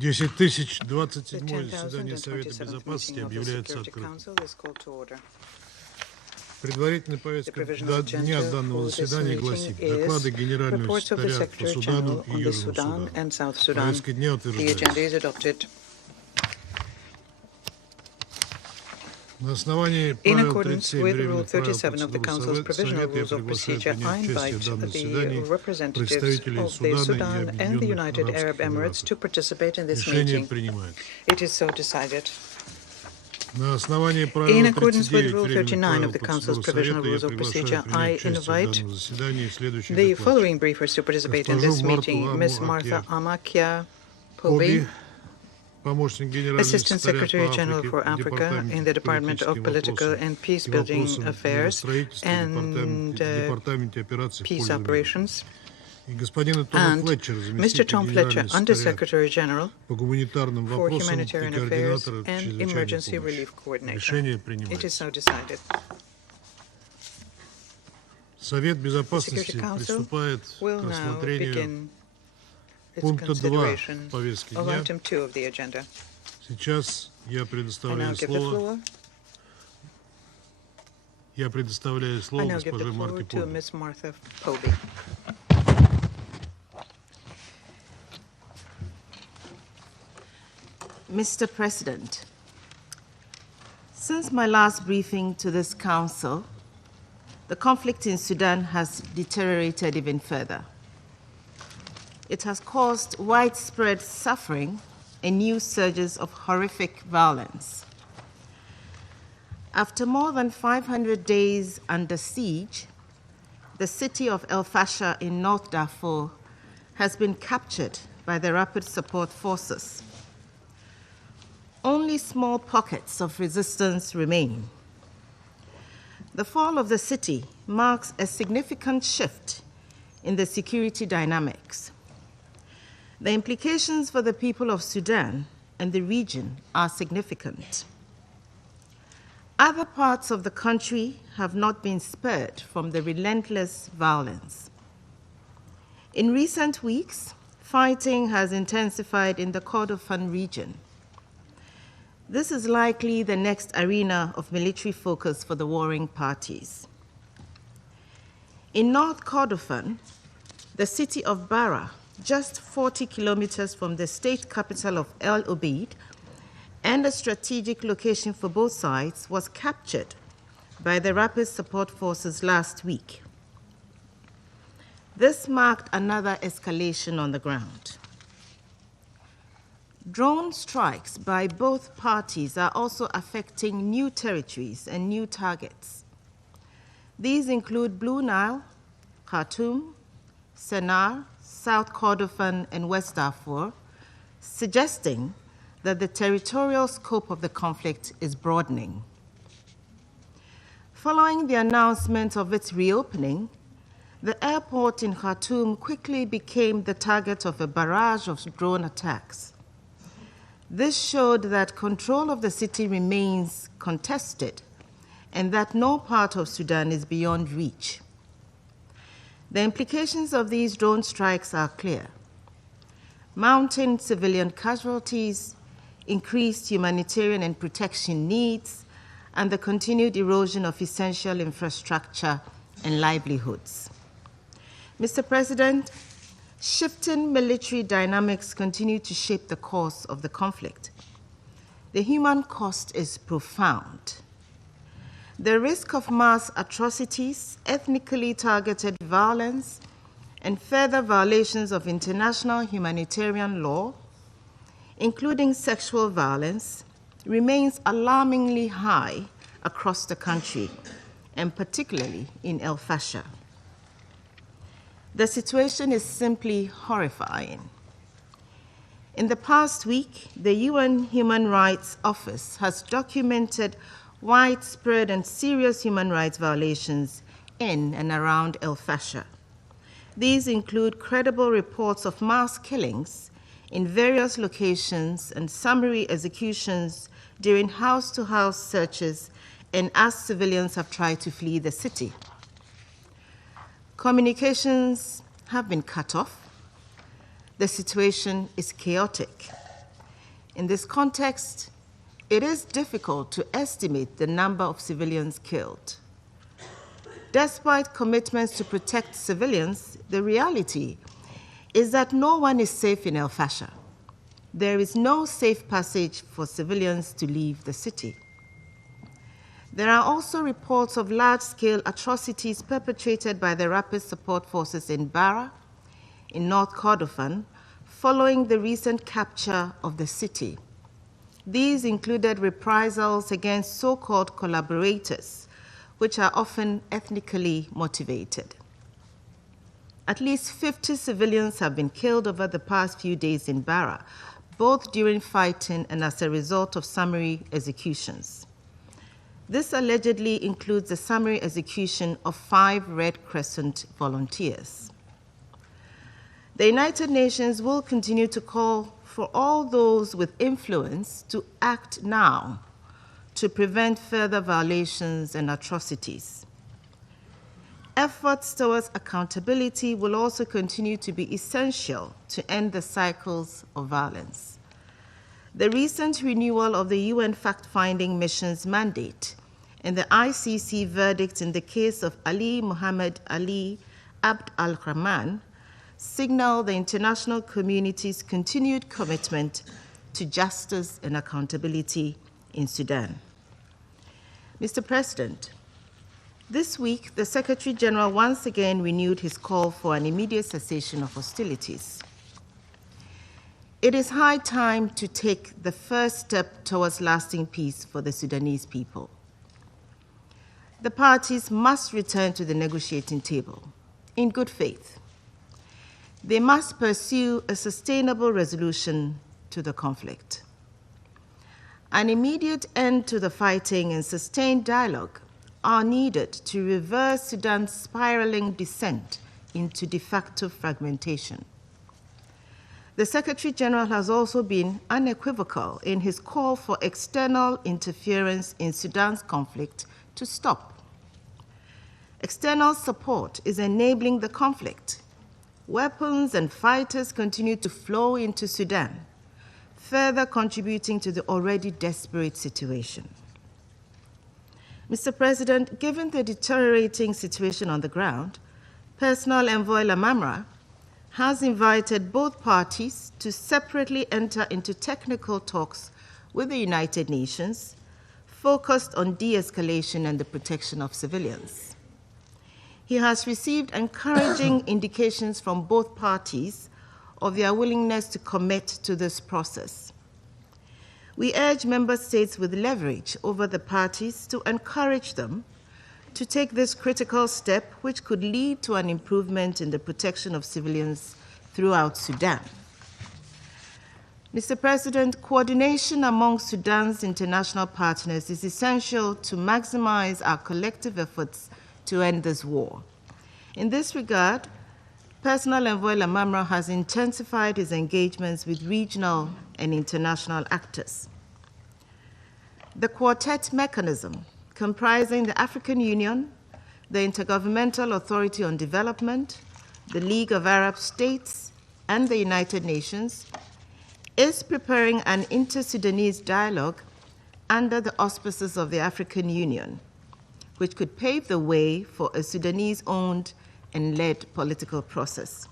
10.027 заседание Совета Безопасности объявляется открытым. Предварительная повестка дня данного заседания гласит: доклады генерального секретаря по Судану и Южному Судану. Повестка дня утверждается. На основании правил 37 временных правил процедуры Совета я приглашаю принять участие в данном заседании представителей Судана и Объединенных Арабских Эмиратов. Решение принимается. На основании правил 39 временных правил процедуры Совета я приглашаю принять участие в данном заседании следующих докладчиков. Assistant Secretary General for Africa in the Department of Political and Peace-Building Affairs and Peace Operations, and Mr. Tom Fletcher, Under-Secretary General for Humanitarian Affairs and Emergency Relief Coordinator. It is so decided. Совет Безопасности приступает к рассмотрению пункта 2 повестки дня. Сейчас я предоставляю слово госпоже Марте Поби. Mr. President, since my last briefing to this Council, the conflict in Sudan has deteriorated even further. It has caused widespread suffering and new surges of horrific violence. After more than 500 days under siege, the city of El Fashir in North Darfur has been captured by the Rapid Support Forces. Only small pockets of resistance remain. The fall of the city marks a significant shift in the security dynamics. The implications for the people of Sudan and the region are significant. Other parts of the country have not been spared from the relentless violence. In recent weeks, fighting has intensified in the Kordofan region. This is likely the next arena of military focus for the warring parties. In North Kordofan, the city of Bara, just 40 kilometers from the state capital of El Obeid, and a strategic location for both sides, was captured by the Rapid Support Forces last week. This marked another escalation on the ground. Drone strikes by both parties are also affecting new territories and new targets. These include Blue Nile, Khartoum, Sennar, South Kordofan, and West Darfur, suggesting that the territorial scope of the conflict is broadening. Following the announcement of its reopening, the airport in Khartoum quickly became the target of a barrage of drone attacks. This showed that control of the city remains contested and that no part of Sudan is beyond reach. The implications of these drone strikes are clear: mounting civilian casualties, increased humanitarian and protection needs, and the continued erosion of essential infrastructure and livelihoods. Mr. President, shifting military dynamics continue to shape the course of the conflict. The human cost is profound. The risk of mass atrocities, ethnically targeted violence, and further violations of international humanitarian law, including sexual violence, remains alarmingly high across the country, and particularly in El Fashir. The situation is simply horrifying. In the past week, the UN Human Rights Office has documented widespread and serious human rights violations in and around El Fashir. These include credible reports of mass killings in various locations and summary executions during house-to-house searches and as civilians have tried to flee the city. Communications have been cut off. The situation is chaotic. In this context, it is difficult to estimate the number of civilians killed. Despite commitments to protect civilians, the reality is that no one is safe in El Fashir. There is no safe passage for civilians to leave the city. There are also reports of large-scale atrocities perpetrated by the Rapid Support Forces in Bara, in North Kordofan, following the recent capture of the city. These included reprisals against so-called collaborators, which are often ethnically motivated. At least 50 civilians have been killed over the past few days in Bara, both during fighting and as a result of summary executions. This allegedly includes the summary execution of 5 Red Crescent volunteers. The United Nations will continue to call for all those with influence to act now to prevent further violations and atrocities. Efforts towards accountability will also continue to be essential to end the cycles of violence. The recent renewal of the UN fact-finding mission's mandate and the ICC verdict in the case of Ali Muhammad Ali Abd al-Rahman signal the international community's continued commitment to justice and accountability in Sudan. Mr. President, this week, the Secretary General once again renewed his call for an immediate cessation of hostilities. It is high time to take the first step towards lasting peace for the Sudanese people. The parties must return to the negotiating table in good faith. They must pursue a sustainable resolution to the conflict. An immediate end to the fighting and sustained dialogue are needed to reverse Sudan's spiraling descent into de facto fragmentation. The Secretary General has also been unequivocal in his call for external interference in Sudan's conflict to stop. External support is enabling the conflict. Weapons and fighters continue to flow into Sudan, further contributing to the already desperate situation. Mr. President, given the deteriorating situation on the ground, Personal Envoy Lamamra has invited both parties to separately enter into technical talks with the United Nations focused on de-escalation and the protection of civilians. He has received encouraging indications from both parties of their willingness to commit to this process. We urge member states with leverage over the parties to encourage them to take this critical step, which could lead to an improvement in the protection of civilians throughout Sudan. Mr. President, coordination among Sudan's international partners is essential to maximize our collective efforts to end this war. In this regard, Personal Envoy Lamamra has intensified his engagements with regional and international actors. The Quartet mechanism, comprising the African Union, the Intergovernmental Authority on Development, the League of Arab States, and the United Nations, is preparing an inter-Sudanese dialogue under the auspices of the African Union, which could pave the way for a Sudanese-owned and led political process.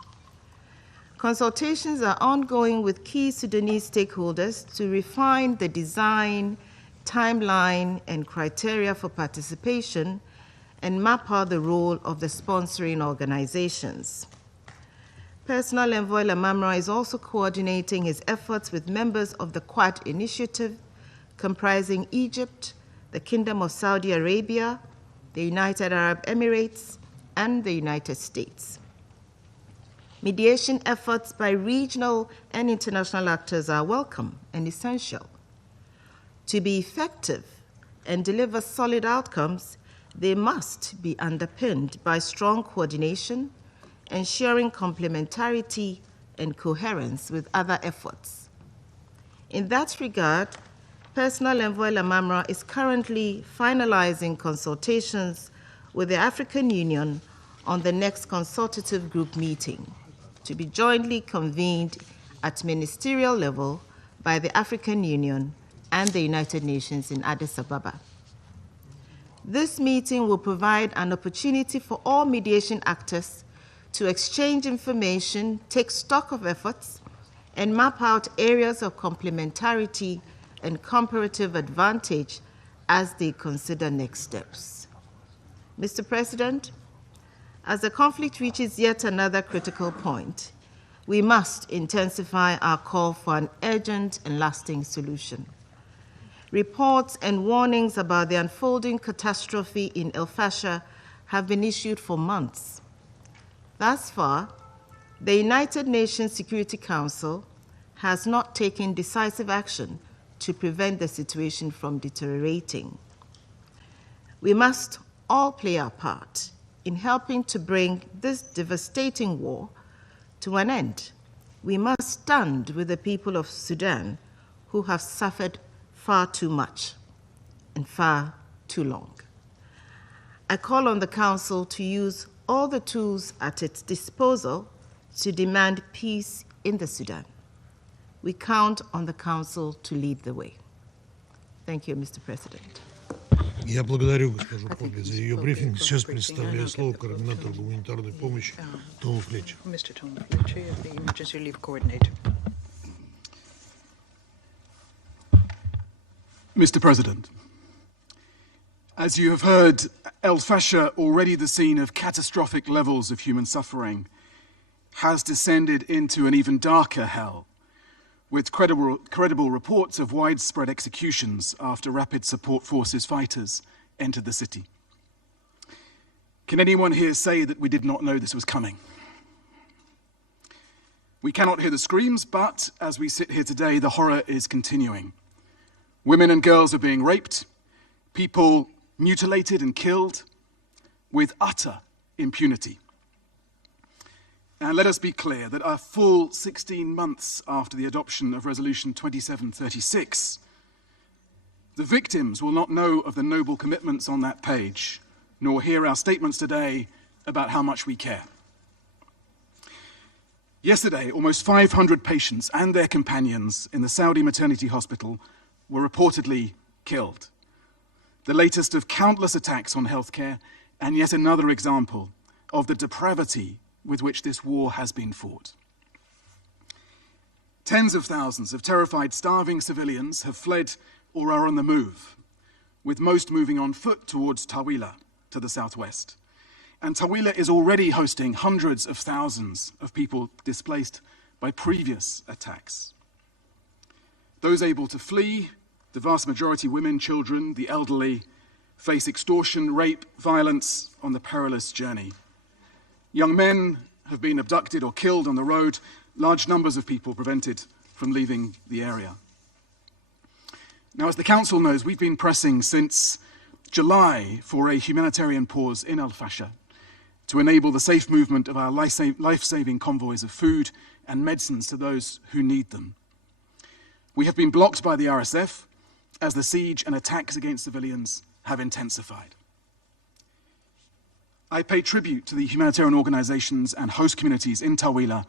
Consultations are ongoing with key Sudanese stakeholders to refine the design, timeline, and criteria for participation and map out the role of the sponsoring organizations. Personal Envoy Lamamra is also coordinating his efforts with members of the Quad Initiative, comprising Egypt, the Kingdom of Saudi Arabia, the United Arab Emirates, and the United States. Mediation efforts by regional and international actors are welcome and essential. To be effective and deliver solid outcomes, they must be underpinned by strong coordination, ensuring complementarity and coherence with other efforts. In that regard, Personal Envoy Lamamra is currently finalizing consultations with the African Union on the next consultative group meeting, to be jointly convened at ministerial level by the African Union and the United Nations in Addis Ababa. This meeting will provide an opportunity for all mediation actors to exchange information, take stock of efforts, and map out areas of complementarity and comparative advantage as they consider next steps. Mr. President, as the conflict reaches yet another critical point, we must intensify our call for an urgent and lasting solution. Reports and warnings about the unfolding catastrophe in Fashir have been issued for months. Thus far, the United Nations Security Council has not taken decisive action to prevent the situation from deteriorating. We must all play our part in helping to bring this devastating war to an end. We must stand with the people of Sudan who have suffered far too much and far too long. I call on the Council to use all the tools at its disposal to demand peace in the Sudan. We count on the Council to lead the way. Thank you, Mr. President. Я благодарю госпожу Поби за ее брифинг. Сейчас предоставляю слово координатору гуманитарной помощи Тому Флетчеру. Mr. Tom Fletcher, the Emergency Relief Coordinator. Mr. President, as you have heard, Fashir, already the scene of catastrophic levels of human suffering, has descended into an even darker hell, with credible reports of widespread executions after Rapid Support Forces fighters entered the city. Can anyone here say that we did not know this was coming? We cannot hear the screams, but as we sit here today, the horror is continuing. Women and girls are being raped, people mutilated and killed with utter impunity. And let us be clear that a full 16 months after the adoption of Resolution 2736, the victims will not know of the noble commitments on that page, nor hear our statements today about how much we care. Yesterday, almost 500 patients and their companions in the Saudi maternity hospital were reportedly killed. The latest of countless attacks on healthcare, and yet another example of the depravity with which this war has been fought. Tens of thousands of terrified, starving civilians have fled or are on the move, with most moving on foot towards Tawila, to the southwest. And Tawila is already hosting hundreds of thousands of people displaced by previous attacks. Those able to flee, the vast majority women, children, the elderly, face extortion, rape, violence on the perilous journey. Young men have been abducted or killed on the road, large numbers of people prevented from leaving the area. Now, as the Council knows, we've been pressing since July for a humanitarian pause in Fashir to enable the safe movement of our life-saving convoys of food and medicines to those who need them. We have been blocked by the RSF as the siege and attacks against civilians have intensified. I pay tribute to the humanitarian organizations and host communities in Tawila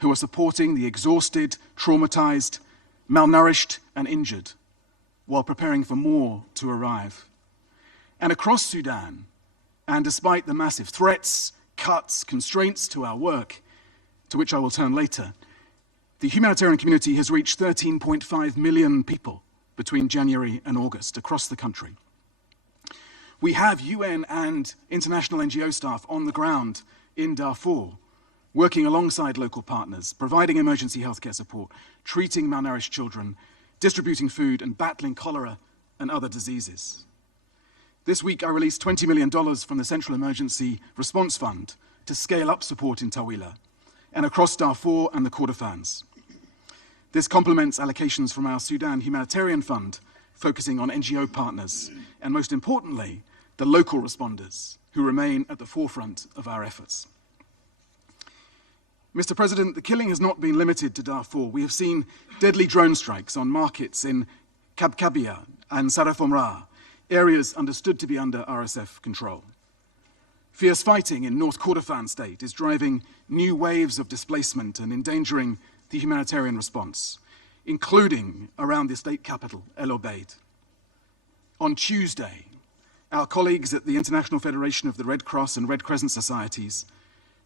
who are supporting the exhausted, traumatized, malnourished, and injured while preparing for more to arrive. And across Sudan, and despite the massive threats, cuts, constraints to our work, to which I will turn later, the humanitarian community has reached 13.5 million people between January and August across the country. We have UN and international NGO staff on the ground in Darfur, working alongside local partners, providing emergency healthcare support, treating malnourished children, distributing food, and battling cholera and other diseases. This week, I released $20 million from the Central Emergency Response Fund to scale up support in Tawila and across Darfur and the Kordofans. This complements allocations from our Sudan Humanitarian Fund, focusing on NGO partners, and most importantly, the local responders who remain at the forefront of our efforts. Mr. President, the killing has not been limited to Darfur. We have seen deadly drone strikes on markets in Kabkabia and Sarafomra, areas understood to be under RSF control. Fierce fighting in North Kordofan state is driving new waves of displacement and endangering the humanitarian response. including around the state capital, El Obeid. On Tuesday, our colleagues at the International Federation of the Red Cross and Red Crescent Societies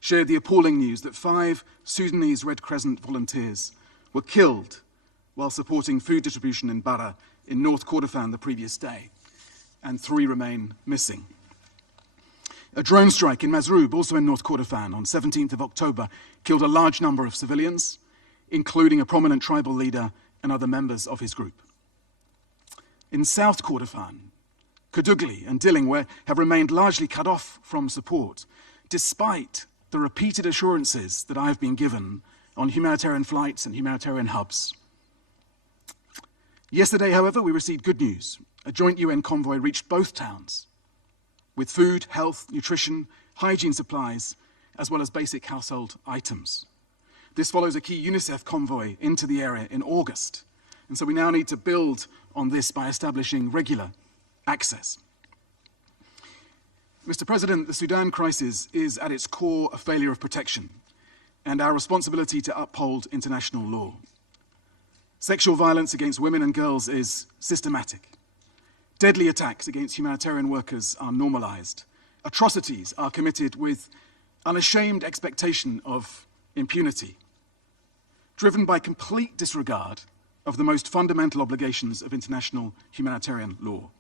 shared the appalling news that 5 Sudanese Red Crescent volunteers were killed while supporting food distribution in Bara in North Kordofan the previous day, and 3 remain missing. A drone strike in Mazrub, also in North Kordofan, on 17th of October, killed a large number of civilians, including a prominent tribal leader and other members of his group. In South Kordofan, Kadugli and Dilling have remained largely cut off from support, despite the repeated assurances that I have been given on humanitarian flights and humanitarian hubs. Yesterday, however, we received good news. A joint UN convoy reached both towns with food, health, nutrition, hygiene supplies, as well as basic household items. This follows a key UNICEF convoy into the area in August, and so we now need to build on this by establishing regular access. Mr. President, the Sudan crisis is at its core a failure of protection and our responsibility to uphold international law. Sexual violence against women and girls is systematic. Deadly attacks against humanitarian workers are normalized. Atrocities are committed with unashamed expectation of impunity, driven by complete disregard of the most fundamental obligations of international humanitarian law.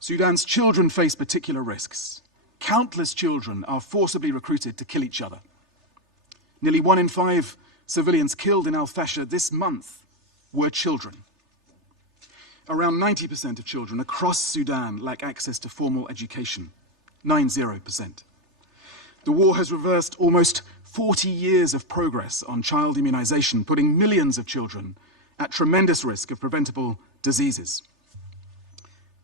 Sudan's children face particular risks. Countless children are forcibly recruited to kill each other. Nearly 1 in 5 civilians killed in Al-Fashir this month were children. Around 90% of children across Sudan lack access to formal education, 90%. The war has reversed almost 40 years of progress on child immunization, putting millions of children at tremendous risk of preventable diseases.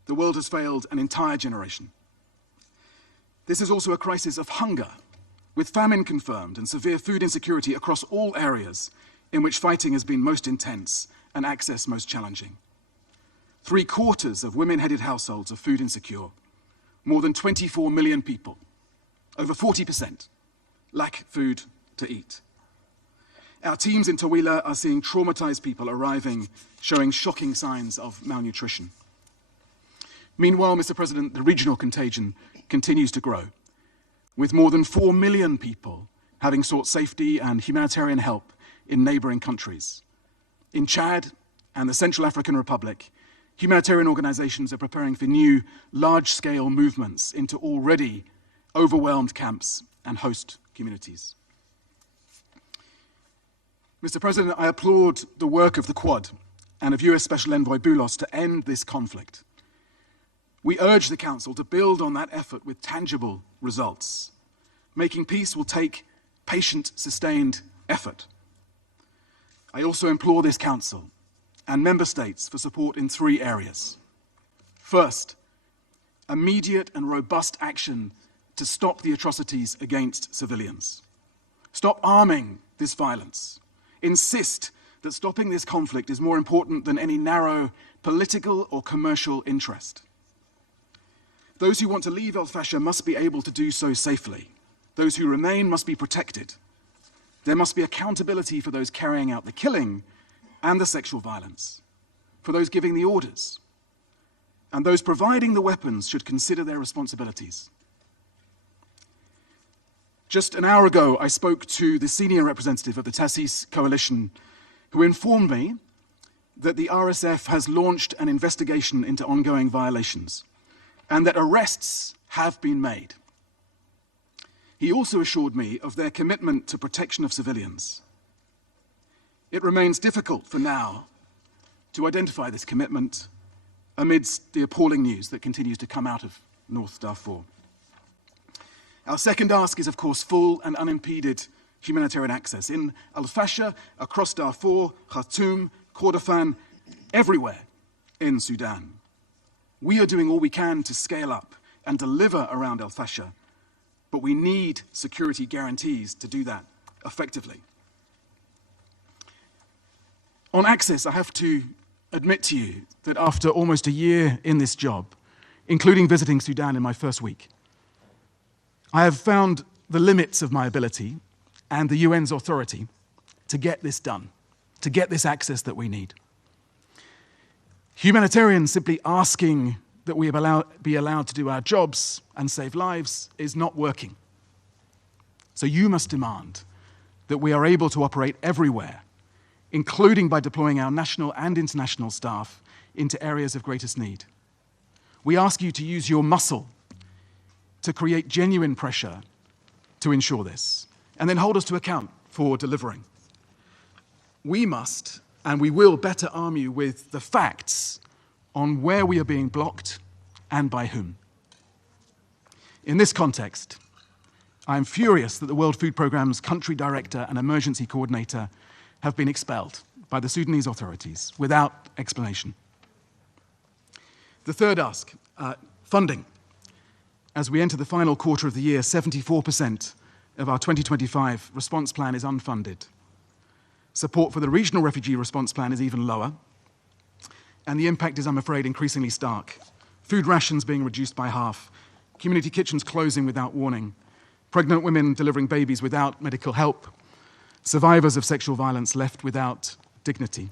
The world has failed an entire generation. This is also a crisis of hunger, with famine confirmed and severe food insecurity across all areas in which fighting has been most intense and access most challenging. 3/4 of women-headed households are food insecure. More than 24 million people, over 40%, lack food to eat. Our teams in Tawila are seeing traumatized people arriving, showing shocking signs of malnutrition. Meanwhile, Mr. President, the regional contagion continues to grow, with more than 4 million people having sought safety and humanitarian help in neighboring countries. In Chad and the Central African Republic, humanitarian organizations are preparing for new, large-scale movements into already overwhelmed camps and host communities. Mr. President, I applaud the work of the Quad and of US Special Envoy Boulos to end this conflict. We urge the Council to build on that effort with tangible results. Making peace will take patient, sustained effort. I also implore this Council and Member States for support in 3 areas. First, immediate and robust action to stop the atrocities against civilians. Stop arming this violence. Insist that stopping this conflict is more important than any narrow political or commercial interest. Those who want to leave Al-Fashir must be able to do so safely. Those who remain must be protected. There must be accountability for those carrying out the killing and the sexual violence, for those giving the orders, and those providing the weapons should consider their responsibilities. Just an hour ago, I spoke to the senior representative of the Tassis coalition, who informed me that the RSF has launched an investigation into ongoing violations and that arrests have been made. He also assured me of their commitment to protection of civilians. It remains difficult for now to identify this commitment amidst the appalling news that continues to come out of North Darfur. Our second ask is, of course, full and unimpeded humanitarian access in Al-Fashir, across Darfur, Khartoum, Kordofan, everywhere in Sudan. We are doing all we can to scale up and deliver around Al-Fashir, but we need security guarantees to do that effectively. On access, I have to admit to you that after almost a year in this job, including visiting Sudan in my first week, I have found the limits of my ability and the UN's authority to get this done. to get this access that we need. Humanitarians simply asking that we be allowed to do our jobs and save lives is not working. So you must demand that we are able to operate everywhere, including by deploying our national and international staff into areas of greatest need. We ask you to use your muscle to create genuine pressure to ensure this, and then hold us to account for delivering. We must, and we will, better arm you with the facts on where we are being blocked and by whom. In this context, I am furious that the World Food Programme's country director and emergency coordinator have been expelled by the Sudanese authorities without explanation. The third ask, funding. As we enter the final quarter of the year, 74% of our 2025 response plan is unfunded. Support for the regional refugee response plan is even lower, and the impact is, I'm afraid, increasingly stark. Food rations being reduced by half, community kitchens closing without warning, pregnant women delivering babies without medical help, survivors of sexual violence left without dignity.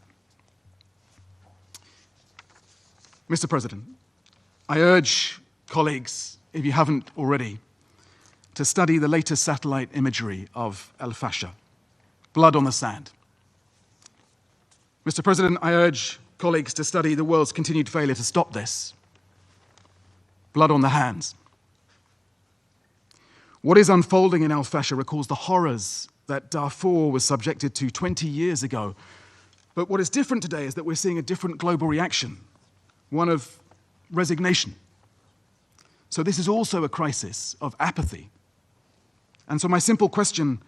Mr. President, I urge colleagues, if you haven't already, to study the latest satellite imagery of Fashir, blood on the sand. Mr. President, I urge colleagues to study the world's continued failure to stop this. Blood on the hands. What is unfolding in Fashir recalls the horrors that Darfur was subjected to 20 years ago. But what is different today is that we're seeing a different global reaction, one of resignation. So this is also a crisis of apathy. And so my simple question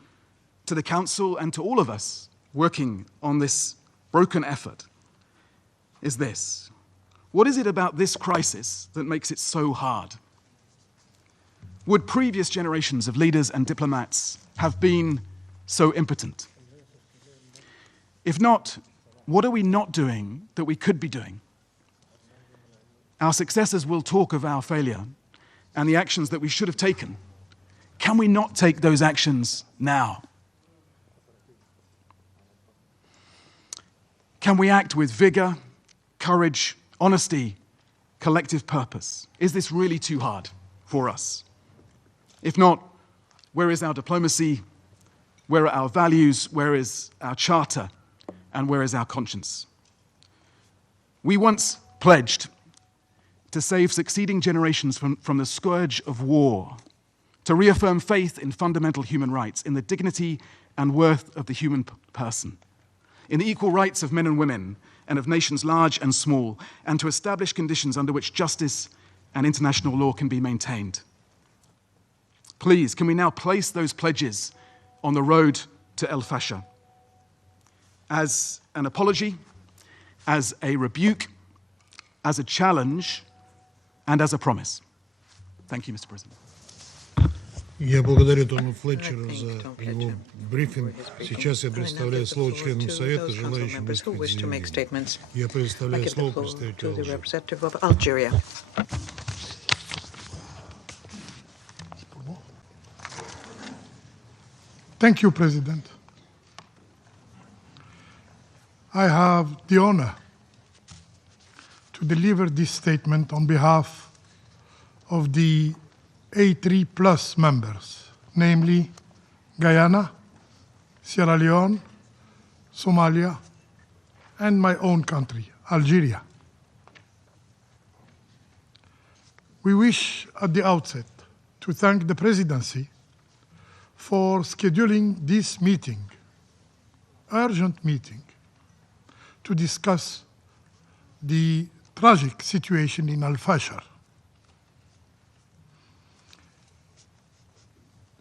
to the Council and to all of us working on this broken effort is this: what is it about this crisis that makes it so hard? Would previous generations of leaders and diplomats have been so impotent? If not, what are we not doing that we could be doing? Our successors will talk of our failure and the actions that we should have taken. Can we not take those actions now? Can we act with vigor, courage, honesty, collective purpose? Is this really too hard for us? If not, where is our diplomacy? Where are our values? Where is our charter? And where is our conscience? We once pledged to save succeeding generations from the scourge of war, to reaffirm faith in fundamental human rights, in the dignity and worth of the human person, in the equal rights of men and women, and of nations large and small, and to establish conditions under which justice and international law can be maintained. Please, can we now place those pledges on the road to Fashir as an apology, as a rebuke, as a challenge, and as a promise? Thank you, Mr. President. Я благодарю Тома Флетчера за его брифинг. Сейчас я предоставляю слово членам Совета, желающим высказать заявление. Я предоставляю слово представителю Алжира. Thank you, President. I have the honor to deliver this statement on behalf of the A3 plus members, namely Guyana, Sierra Leone, Somalia, and my own country, Algeria. We wish at the outset to thank the Presidency for scheduling this meeting, urgent meeting, to discuss the tragic situation in Fashir.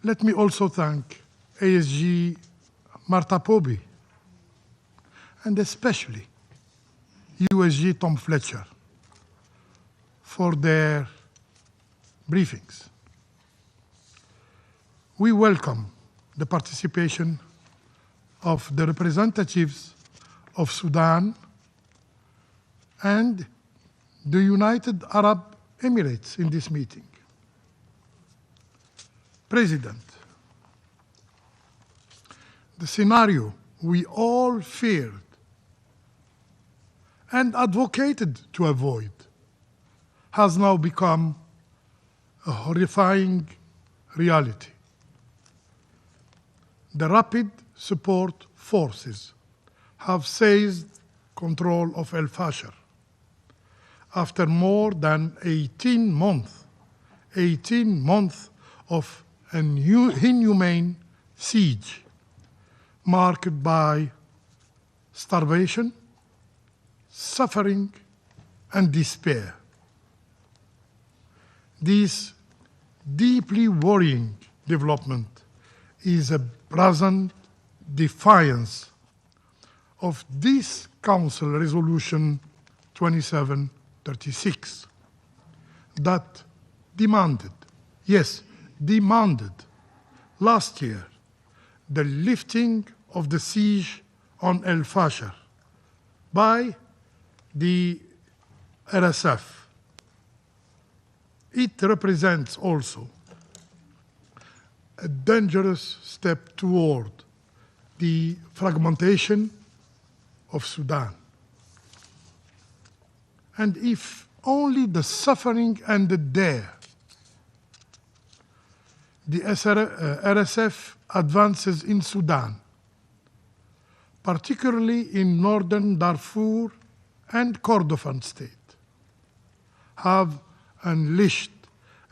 Let me also thank ASG Marta Pobi and especially USG Tom Fletcher for their briefings. We welcome the participation of the representatives of Sudan and the United Arab Emirates in this meeting. President, the scenario we all feared and advocated to avoid, has now become a horrifying reality. The rapid support forces have seized control of El Fashir after more than 18 months of an inhumane siege marked by starvation, suffering, and despair. This deeply worrying development is a brazen defiance of this Council Resolution 2736 that demanded last year the lifting of the siege on El Fashir by the RSF. It represents also a dangerous step toward the fragmentation of Sudan. And if only the suffering ended there, the RSF advances in Sudan, particularly in northern Darfur and Kordofan state, have unleashed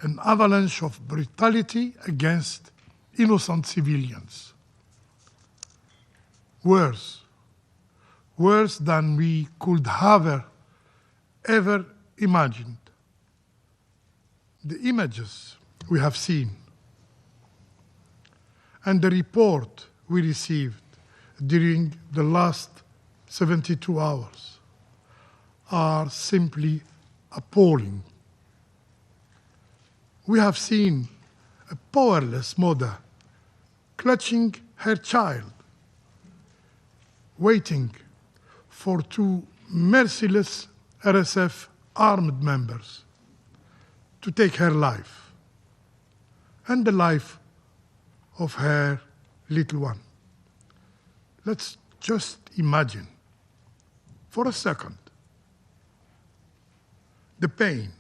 an avalanche of brutality against innocent civilians. Worse than we could have ever imagined. The images we have seen and the report we received during the last 72 hours are simply appalling. We have seen a powerless mother clutching her child, waiting for two merciless RSF armed members to take her life and the life of her little one. Let's just imagine for a second the pain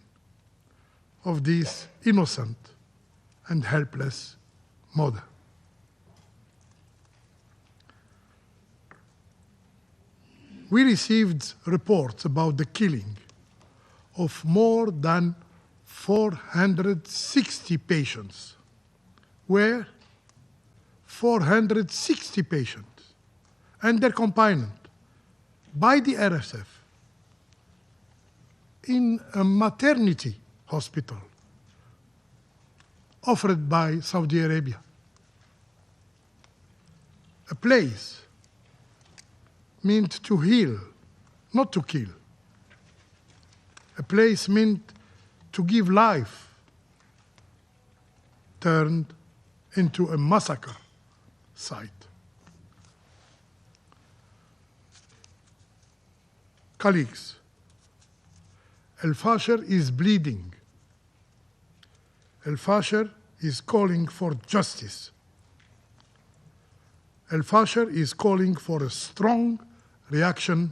of this innocent and helpless mother. We received reports about the killing of more than 460 patients. Where 460 patients and their companion by the RSF in a maternity hospital offered by Saudi Arabia. A place meant to heal, not to kill. A place meant to give life, turned into a massacre site. Colleagues, El Fashir is bleeding. El Fashir is calling for justice. El Fashir is calling for a strong reaction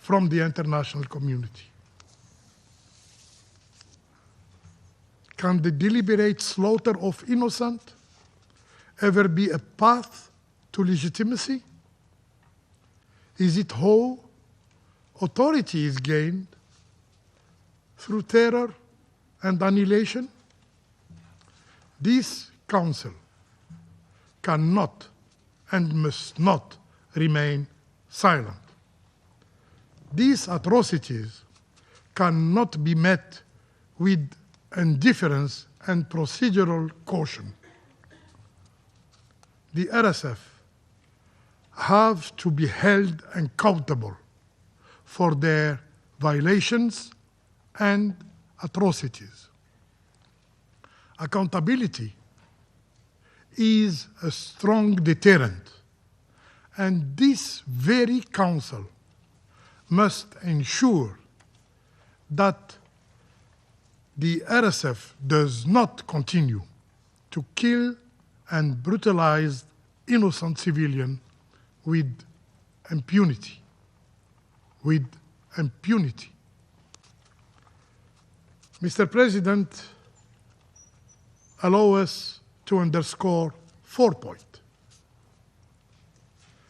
from the international community. Can the deliberate slaughter of innocent ever be a path to legitimacy? Is it how authority is gained through terror and annihilation? This Council cannot and must not remain silent. These atrocities cannot be met with indifference and procedural caution. The RSF have to be held accountable for their violations and atrocities. Accountability is a strong deterrent, and this very Council must ensure that the RSF does not continue to kill and brutalize innocent civilians with impunity, with impunity. Mr. President, allow us to underscore 4 points.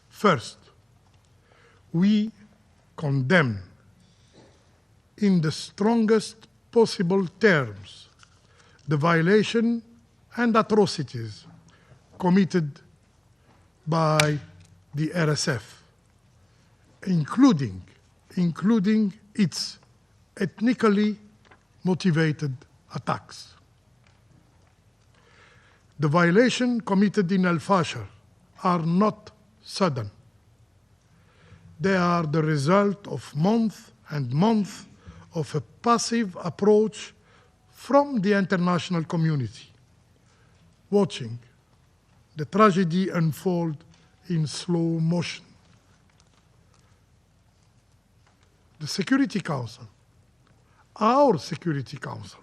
First, we condemn in the strongest possible terms the violation and atrocities committed by the RSF, including its ethnically motivated attacks. The violations committed in Fashir are not sudden. They are the result of months and months of a passive approach from the international community, watching the tragedy unfold in slow motion. The Security Council, our Security Council,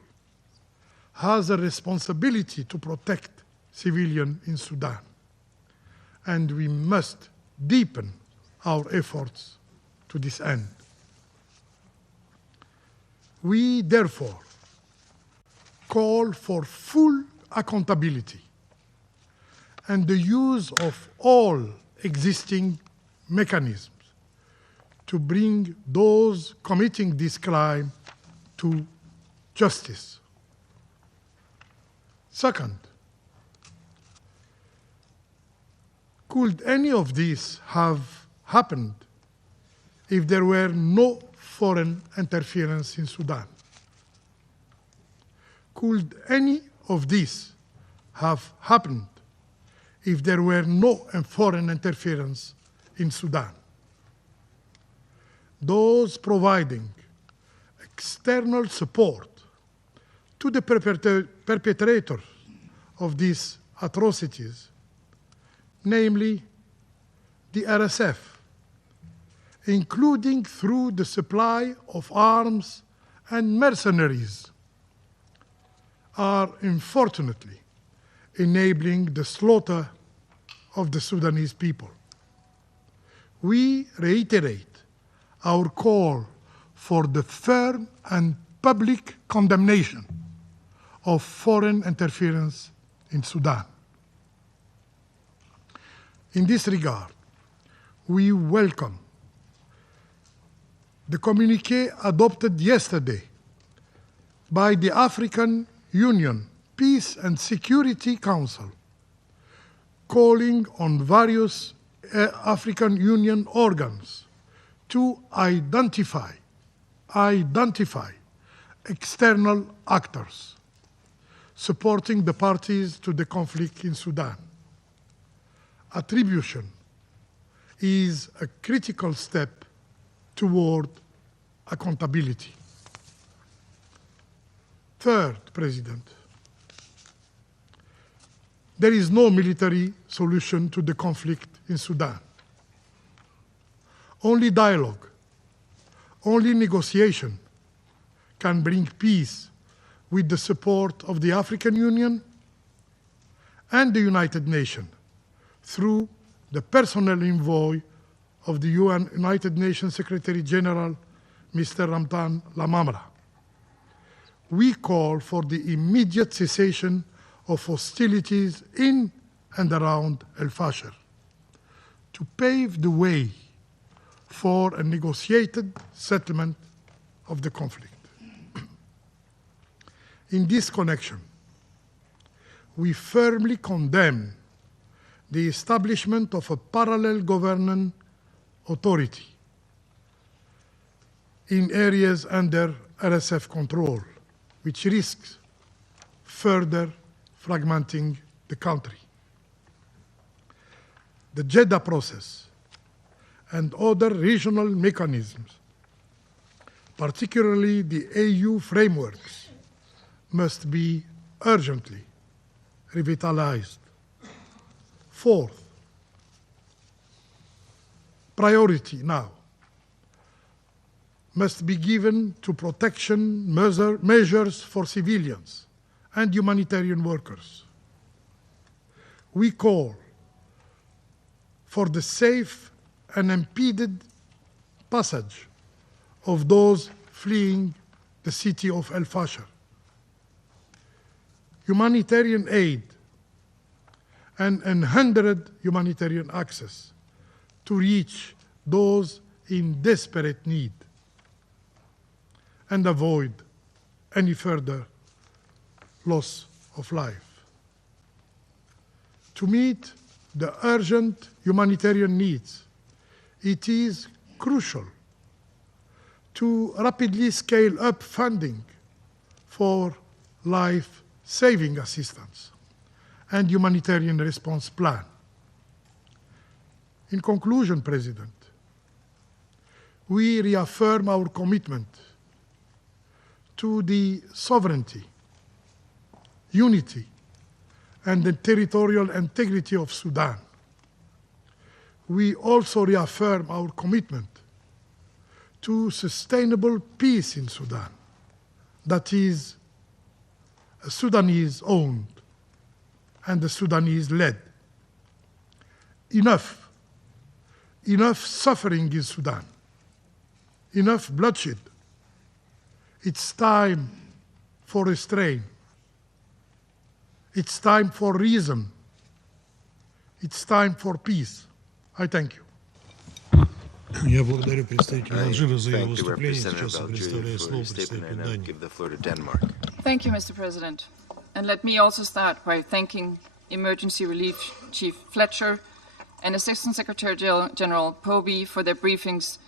has a responsibility to protect civilians in Sudan, and we must deepen our efforts to this end. We therefore call for full accountability and the use of all existing mechanisms to bring those committing this crime to justice. Second, could any of this have happened if there were no foreign interference in Sudan? Could any of this have happened if there were no foreign interference in Sudan? Those providing external support to the perpetrators of these atrocities, namely the RSF, including through the supply of arms and mercenaries, are unfortunately enabling the slaughter of the Sudanese people. We reiterate our call for the firm and public condemnation of foreign interference in Sudan. In this regard, we welcome the communiqué adopted yesterday by the African Union Peace and Security Council, calling on various African Union organs to identify external actors supporting the parties to the conflict in Sudan. Attribution is a critical step toward accountability. Third, President, there is no military solution to the conflict in Sudan. Only dialogue, only negotiation can bring peace with the support of the African Union and the United Nations through the personal envoy of the United Nations Secretary General, Mr. Ramtan Lamamra. We call for the immediate cessation of hostilities in and around Fashir to pave the way for a negotiated settlement of the conflict. In this connection, we firmly condemn the establishment of a parallel governing authority in areas under RSF control, which risks further fragmenting the country. The Jeddah process and other regional mechanisms, particularly the AU frameworks, must be urgently revitalized. Fourth, priority now must be given to protection measures for civilians and humanitarian workers. We call for the safe and unimpeded passage of those fleeing the city of El Fashir. Humanitarian aid and unhindered humanitarian access to reach those in desperate need and avoid any further loss of life. To meet the urgent humanitarian needs, it is crucial to rapidly scale up funding for life-saving assistance and humanitarian response plan. In conclusion, President, we reaffirm our commitment to the sovereignty, unity, and the territorial integrity of Sudan. We also reaffirm our commitment to sustainable peace in Sudan that is Sudanese-owned and the Sudanese-led. Enough suffering in Sudan, enough bloodshed. It's time for restraint. It's time for reason. It's time for peace. I thank you. Я благодарю представителя Алжира за его выступление. Сейчас я предоставляю слово представителю Дании. Thank you, Mr. President. And let me also start by thanking Emergency Relief Chief Fletcher and Assistant Secretary General Poby for their briefings.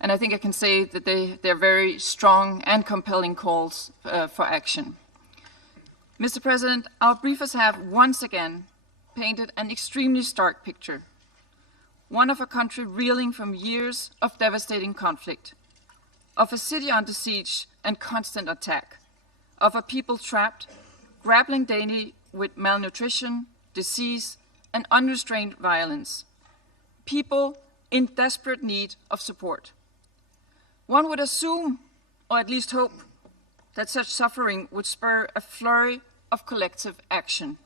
And I think I can say that they're very strong and compelling calls for action. Mr. President, our briefers have once again painted an extremely stark picture. One of a country reeling from years of devastating conflict, of a city under siege and constant attack, of a people trapped, grappling daily with malnutrition, disease, and unrestrained violence. People in desperate need of support. One would assume, or at least hope, that such suffering would spur a flurry of collective action.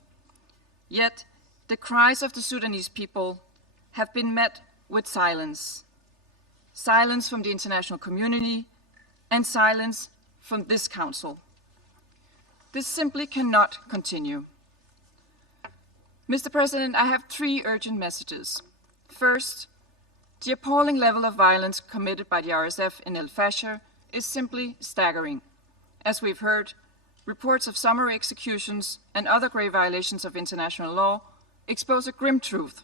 Yet, the cries of the Sudanese people have been met with silence. Silence from the international community and silence from this Council. This simply cannot continue. Mr. President, I have three urgent messages. First, the appalling level of violence committed by the RSF in El Fashir is simply staggering. As we've heard, reports of summary executions and other grave violations of international law expose a grim truth.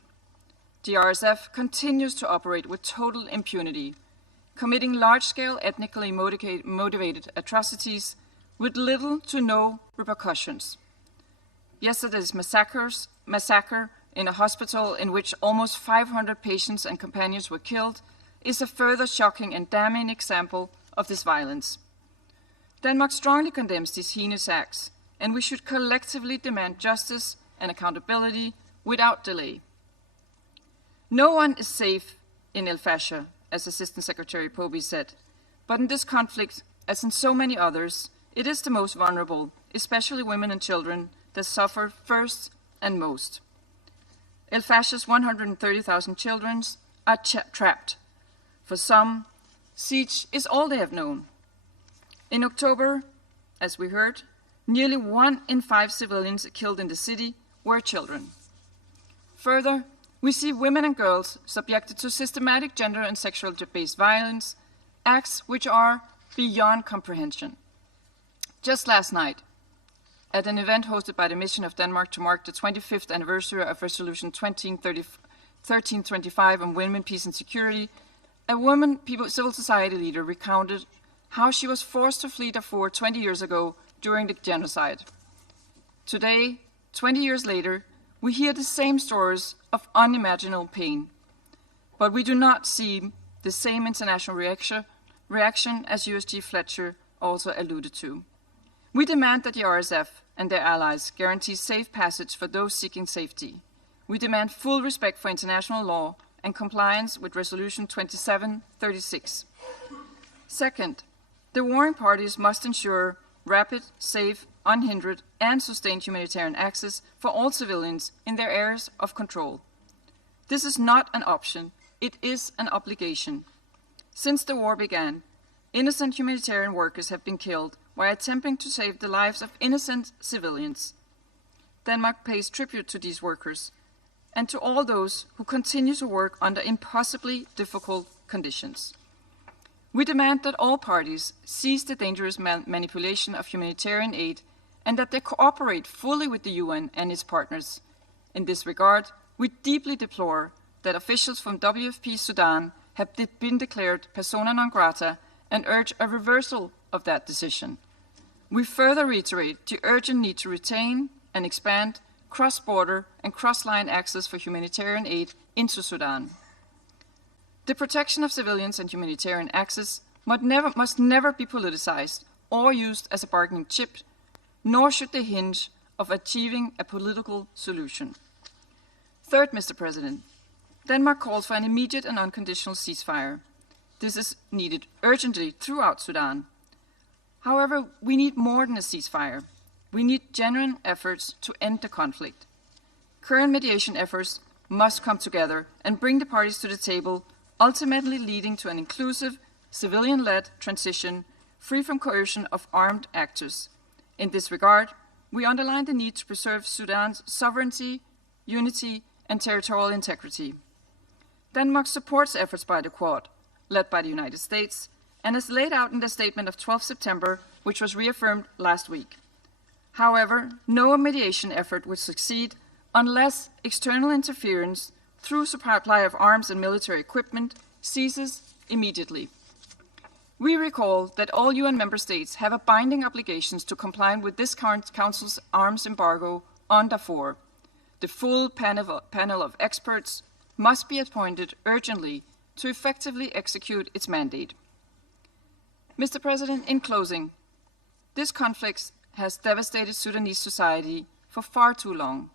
The RSF continues to operate with total impunity, committing large-scale ethnically motivated atrocities with little to no repercussions. Yesterday's massacre in a hospital in which almost 500 patients and companions were killed is a further shocking and damning example of this violence. Denmark strongly condemns these heinous acts, and we should collectively demand justice and accountability without delay. No one is safe in El Fashir, as Assistant Secretary Poby said, but in this conflict, as in so many others, it is the most vulnerable, especially women and children, that suffer first and most. El Fashir's 130,000 children are trapped. For some, siege is all they have known. In October, as we heard, nearly 1 in 5 civilians killed in the city were children. Further, we see women and girls subjected to systematic gender and sexual-based violence, acts which are beyond comprehension. Just last night, at an event hosted by the Mission of Denmark to mark the 25th anniversary of Resolution 1325 on women, peace and security, a woman civil society leader recounted how she was forced to flee Darfur 20 years ago during the genocide. Today, 20 years later, we hear the same stories of unimaginable pain, but we do not see the same international reaction as USG Fletcher also alluded to. We demand that the RSF and their allies guarantee safe passage for those seeking safety. We demand full respect for international law and compliance with Resolution 2736. Second, the warring parties must ensure rapid, safe, unhindered, and sustained humanitarian access for all civilians in their areas of control. This is not an option, it is an obligation. Since the war began, innocent humanitarian workers have been killed while attempting to save the lives of innocent civilians. Denmark pays tribute to these workers and to all those who continue to work under impossibly difficult conditions. We demand that all parties cease the dangerous manipulation of humanitarian aid and that they cooperate fully with the UN and its partners. In this regard, we deeply deplore that officials from WFP Sudan have been declared persona non grata and urge a reversal of that decision. We further reiterate the urgent need to retain and expand cross-border and cross-line access for humanitarian aid into Sudan. The protection of civilians and humanitarian access must never be politicized or used as a bargaining chip, nor should they hinge of achieving a political solution. Third, Mr. President, Denmark calls for an immediate and unconditional ceasefire. This is needed urgently throughout Sudan. However, we need more than a ceasefire. We need genuine efforts to end the conflict. Current mediation efforts must come together and bring the parties to the table, ultimately leading to an inclusive, civilian-led transition free from coercion of armed actors. In this regard, we underline the need to preserve Sudan's sovereignty, unity, and territorial integrity. Denmark supports efforts by the Quad, led by the United States, and is laid out in the statement of 12 September, which was reaffirmed last week. However, no mediation effort would succeed unless external interference through supply of arms and military equipment ceases immediately. We recall that all UN member states have a binding obligations to comply with this Council's arms embargo on Darfur. The full panel of experts must be appointed urgently to effectively execute its mandate. Mr. President, in closing, this conflict has devastated Sudanese society for far too long.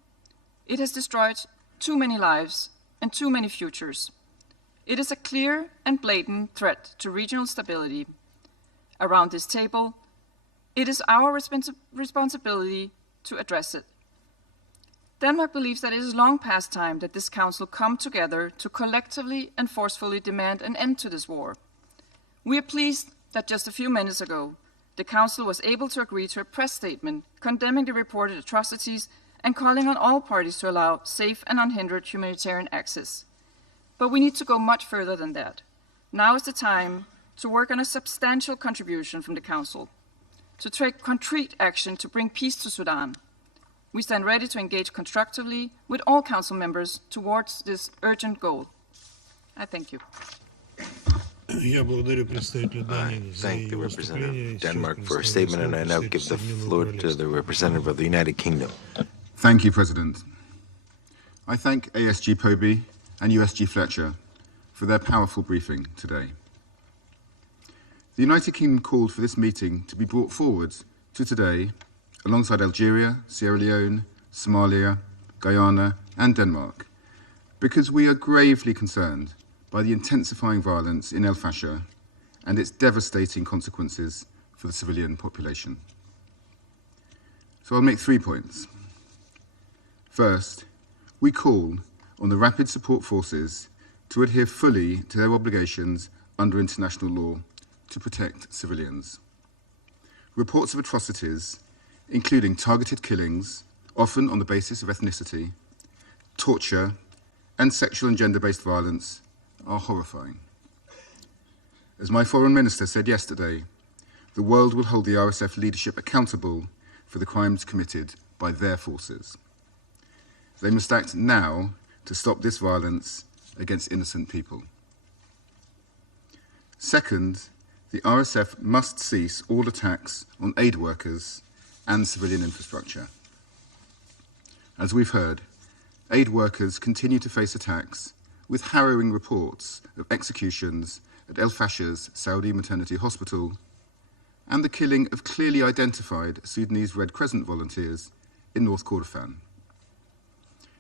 It has destroyed too many lives and too many futures. It is a clear and blatant threat to regional stability. Around this table, it is our responsibility to address it. Denmark believes that it is long past time that this Council come together to collectively and forcefully demand an end to this war. We are pleased that just a few minutes ago, the Council was able to agree to a press statement condemning the reported atrocities and calling on all parties to allow safe and unhindered humanitarian access. But we need to go much further than that. Now is the time to work on a substantial contribution from the Council, to take concrete action to bring peace to Sudan. We stand ready to engage constructively with all Council members towards this urgent goal. I thank you. I thank the representative of Denmark for a statement, and I now give the floor to the representative of the United Kingdom. Thank you, President. I thank ASG Poby and USG Fletcher for their powerful briefing today. The United Kingdom called for this meeting to be brought forward to today alongside Algeria, Sierra Leone, Somalia, Guyana, and Denmark, because we are gravely concerned by the intensifying violence in El Fashir and its devastating consequences for the civilian population. So I'll make 3 points. First, we call on the Rapid Support Forces to adhere fully to their obligations under international law to protect civilians. Reports of atrocities, including targeted killings, often on the basis of ethnicity, torture, and sexual and gender-based violence, are horrifying. As my foreign minister said yesterday, the world will hold the RSF leadership accountable for the crimes committed by their forces. They must act now to stop this violence against innocent people. Second, the RSF must cease all attacks on aid workers and civilian infrastructure. As we've heard, aid workers continue to face attacks, with harrowing reports of executions at El Fashir's Saudi maternity hospital and the killing of clearly identified Sudanese Red Crescent volunteers in North Kordofan.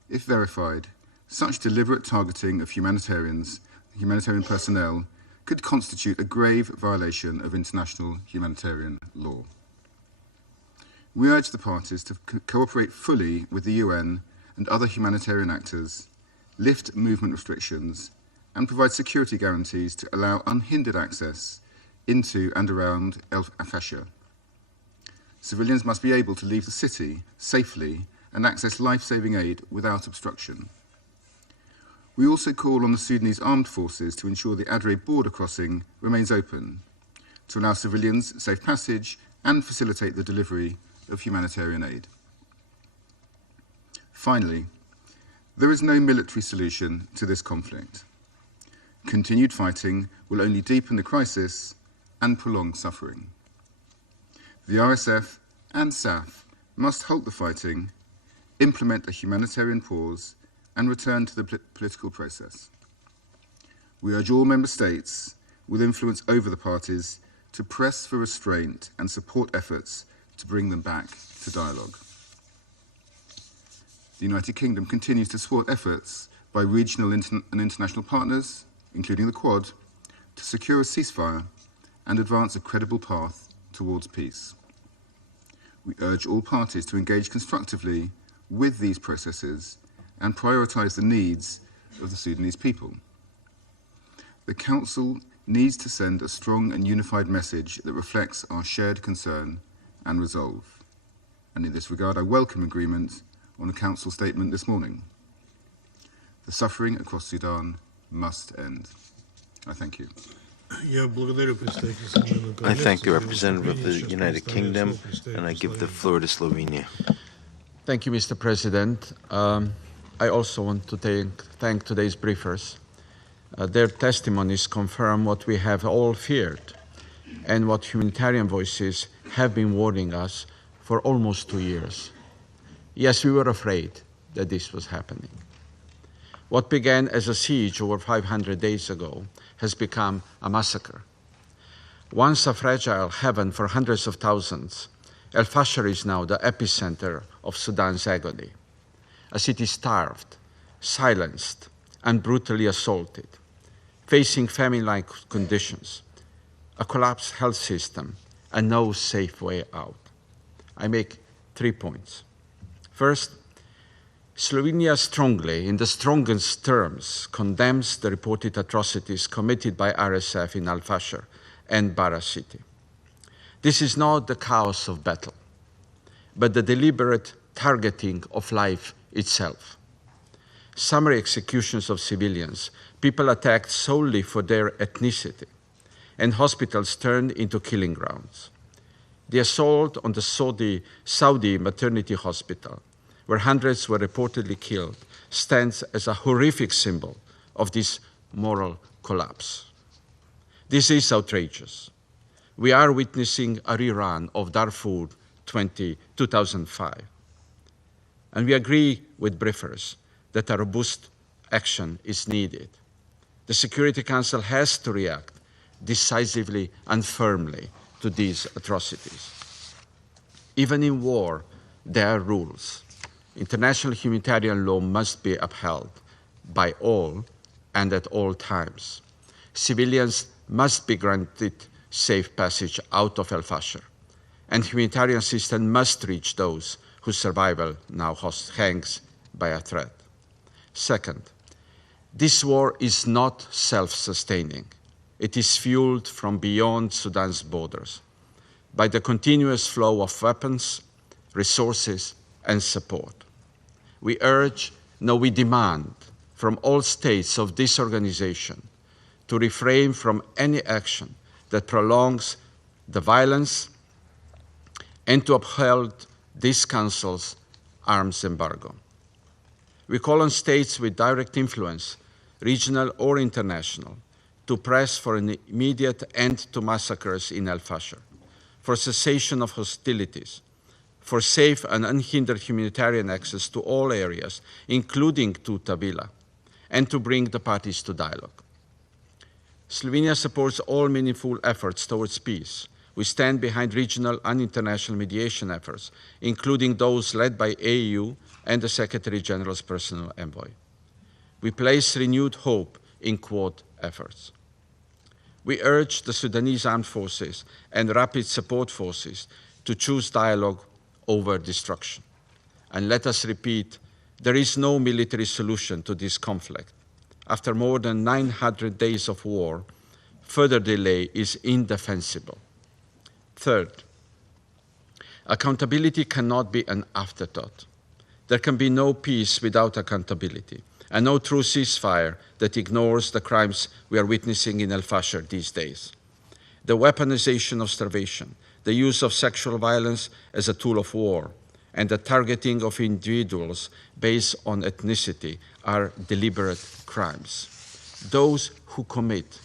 If verified, such deliberate targeting of humanitarian personnel could constitute a grave violation of international humanitarian law. We urge the parties to cooperate fully with the UN and other humanitarian actors, lift movement restrictions, and provide security guarantees to allow unhindered access into and around Fashir. Civilians must be able to leave the city safely and access life-saving aid without obstruction. We also call on the Sudanese armed forces to ensure the Adre border crossing remains open, to allow civilians safe passage and facilitate the delivery of humanitarian aid. Finally, there is no military solution to this conflict. Continued fighting will only deepen the crisis and prolong suffering. The RSF and SAF must halt the fighting, implement a humanitarian pause, and return to the political process. We urge all member states with influence over the parties to press for restraint and support efforts to bring them back to dialogue. The United Kingdom continues to support efforts by regional and international partners, including the Quad, to secure a ceasefire and advance a credible path towards peace. We urge all parties to engage constructively with these processes and prioritise the needs of the Sudanese people. The Council needs to send a strong and unified message that reflects our shared concern and resolve. And in this regard, I welcome agreement on the Council statement this morning. The suffering across Sudan must end. I thank you. I thank the representative of the United Kingdom, and I give the floor to Slovenia. Thank you, Mr. President. I also want to thank today's briefers. Their testimonies confirm what we have all feared and what humanitarian voices have been warning us for almost 2 years. Yes, we were afraid that this was happening. What began as a siege over 500 days ago has become a massacre. Once a fragile haven for hundreds of thousands, El Fashir is now the epicenter of Sudan's agony. A city starved, silenced, and brutally assaulted, facing famine-like conditions, a collapsed health system, and no safe way out. I make 3 points. First, Slovenia strongly, in the strongest terms, condemns the reported atrocities committed by RSF in Al Fashir and Bara city. This is not the chaos of battle, but the deliberate targeting of life itself. Summary executions of civilians, people attacked solely for their ethnicity, and hospitals turned into killing grounds. The assault on the Saudi maternity hospital, where hundreds were reportedly killed, stands as a horrific symbol of this moral collapse. This is outrageous. We are witnessing a rerun of Darfur 2005. And we agree with briefers that a robust action is needed. The Security Council has to react decisively and firmly to these atrocities. Even in war, there are rules. International humanitarian law must be upheld by all and at all times. Civilians must be granted safe passage out of El Fashir, and humanitarian assistance must reach those whose survival now hangs by a thread. Second, this war is not self-sustaining. It is fueled from beyond Sudan's borders by the continuous flow of weapons, resources, and support. We urge, no, we demand from all states of this organization to refrain from any action that prolongs the violence and to uphold this Council's arms embargo. We call on states with direct influence, regional or international, to press for an immediate end to massacres in El Fashir, for cessation of hostilities, for safe and unhindered humanitarian access to all areas, including to Tavila, and to bring the parties to dialogue. Slovenia supports all meaningful efforts towards peace. We stand behind regional and international mediation efforts, including those led by AU and the Secretary General's personal envoy. We place renewed hope in Quad efforts. We urge the Sudanese armed forces and rapid support forces to choose dialogue over destruction. And let us repeat, there is no military solution to this conflict. After more than 900 days of war, Further delay is indefensible. Third, accountability cannot be an afterthought. There can be no peace without accountability, and no true ceasefire that ignores the crimes we are witnessing in Fashir these days. The weaponization of starvation, the use of sexual violence as a tool of war, and the targeting of individuals based on ethnicity are deliberate crimes. Those who commit,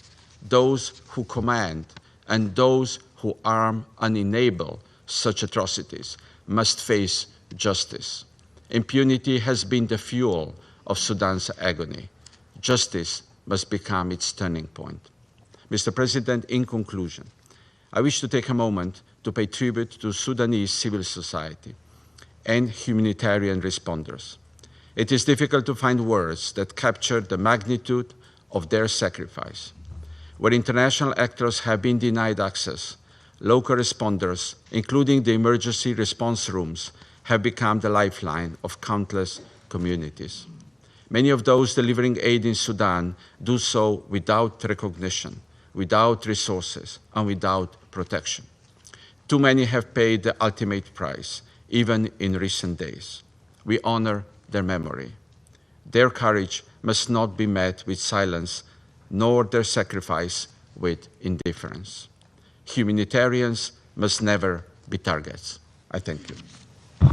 those who command, and those who arm and enable such atrocities must face justice. Impunity has been the fuel of Sudan's agony. Justice must become its turning point. Mr. President, in conclusion, I wish to take a moment to pay tribute to Sudanese civil society and humanitarian responders. It is difficult to find words that capture the magnitude of their sacrifice. Where international actors have been denied access, local responders, including the emergency response rooms, have become the lifeline of countless communities. Many of those delivering aid in Sudan do so without recognition, without resources, and without protection. Too many have paid the ultimate price, even in recent days. We honor their memory. Their courage must not be met with silence, nor their sacrifice with indifference. Humanitarians must never be targets. I thank you. I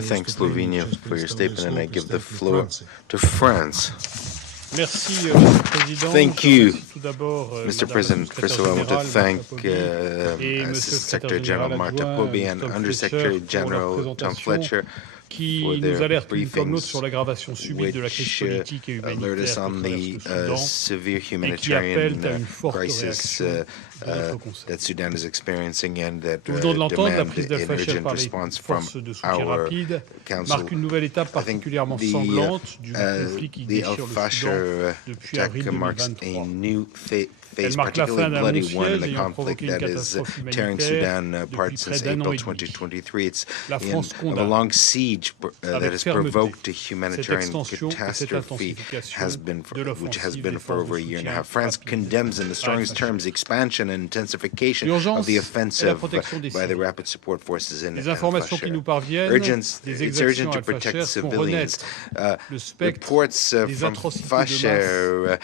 thank Slovenia for your statement, and I give the floor to France. Thank you, Mr. President. First of all, I want to thank Assistant Secretary General Marta Pobi and Undersecretary General Tom Fletcher for their briefings, which alert us on the severe humanitarian crisis that Sudan is experiencing and that demand an urgent response from our Council. I think the Fashir attack marks a new phase, particularly bloody one in the conflict that is tearing Sudan apart since April 2023. It's of a long siege that has provoked a humanitarian catastrophe which has been for over a year and a half. France condemns in the strongest terms the expansion and intensification of the offensive by the rapid support forces in Fashir. It's urgent to protect civilians. Reports from Fashir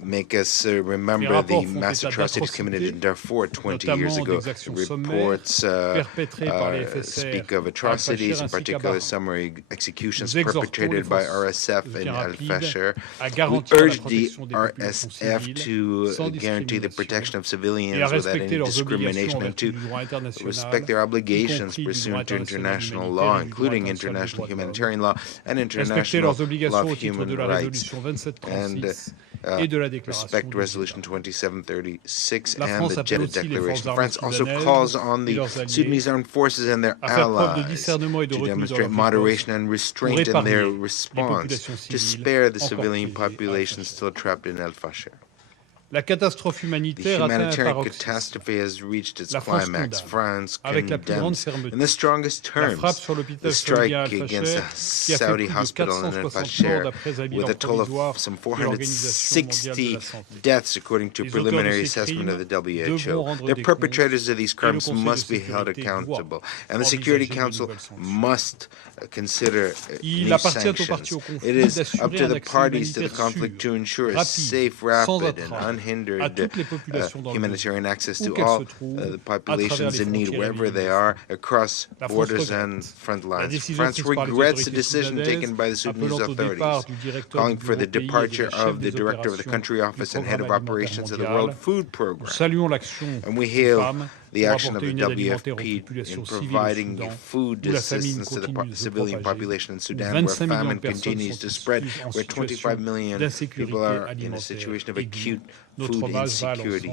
make us remember the mass atrocities committed in Darfur 20 years ago. Reports speak of atrocities, in particular summary executions perpetrated by RSF in Fashir. We urge the RSF to guarantee the protection of civilians without any discrimination and to respect their obligations pursuant to international law, including international humanitarian law and international law of human rights, and respect Resolution 2736 and the Jeddah Declaration. France also calls on the Sudanese armed forces and their allies to demonstrate moderation and restraint in their response to spare the civilian population still trapped in Fashir. The humanitarian catastrophe has reached its climax. France condemns in the strongest terms the strike against a Saudi hospital in Fashir, with a total of some 460 deaths, according to a preliminary assessment of the WHO. The perpetrators of these crimes must be held accountable, and the Security Council must consider new sanctions. It is up to the parties to the conflict to ensure a safe, rapid, and unhindered humanitarian access to all the populations in need, wherever they are, across borders and front lines. France regrets the decision taken by the Sudanese authorities, calling for the departure of the director of the country office and head of operations of the World Food Programme. And we hail the action of the WFP in providing food assistance to the civilian population in Sudan, where famine continues to spread, where 25 million people are in a situation of acute food insecurity.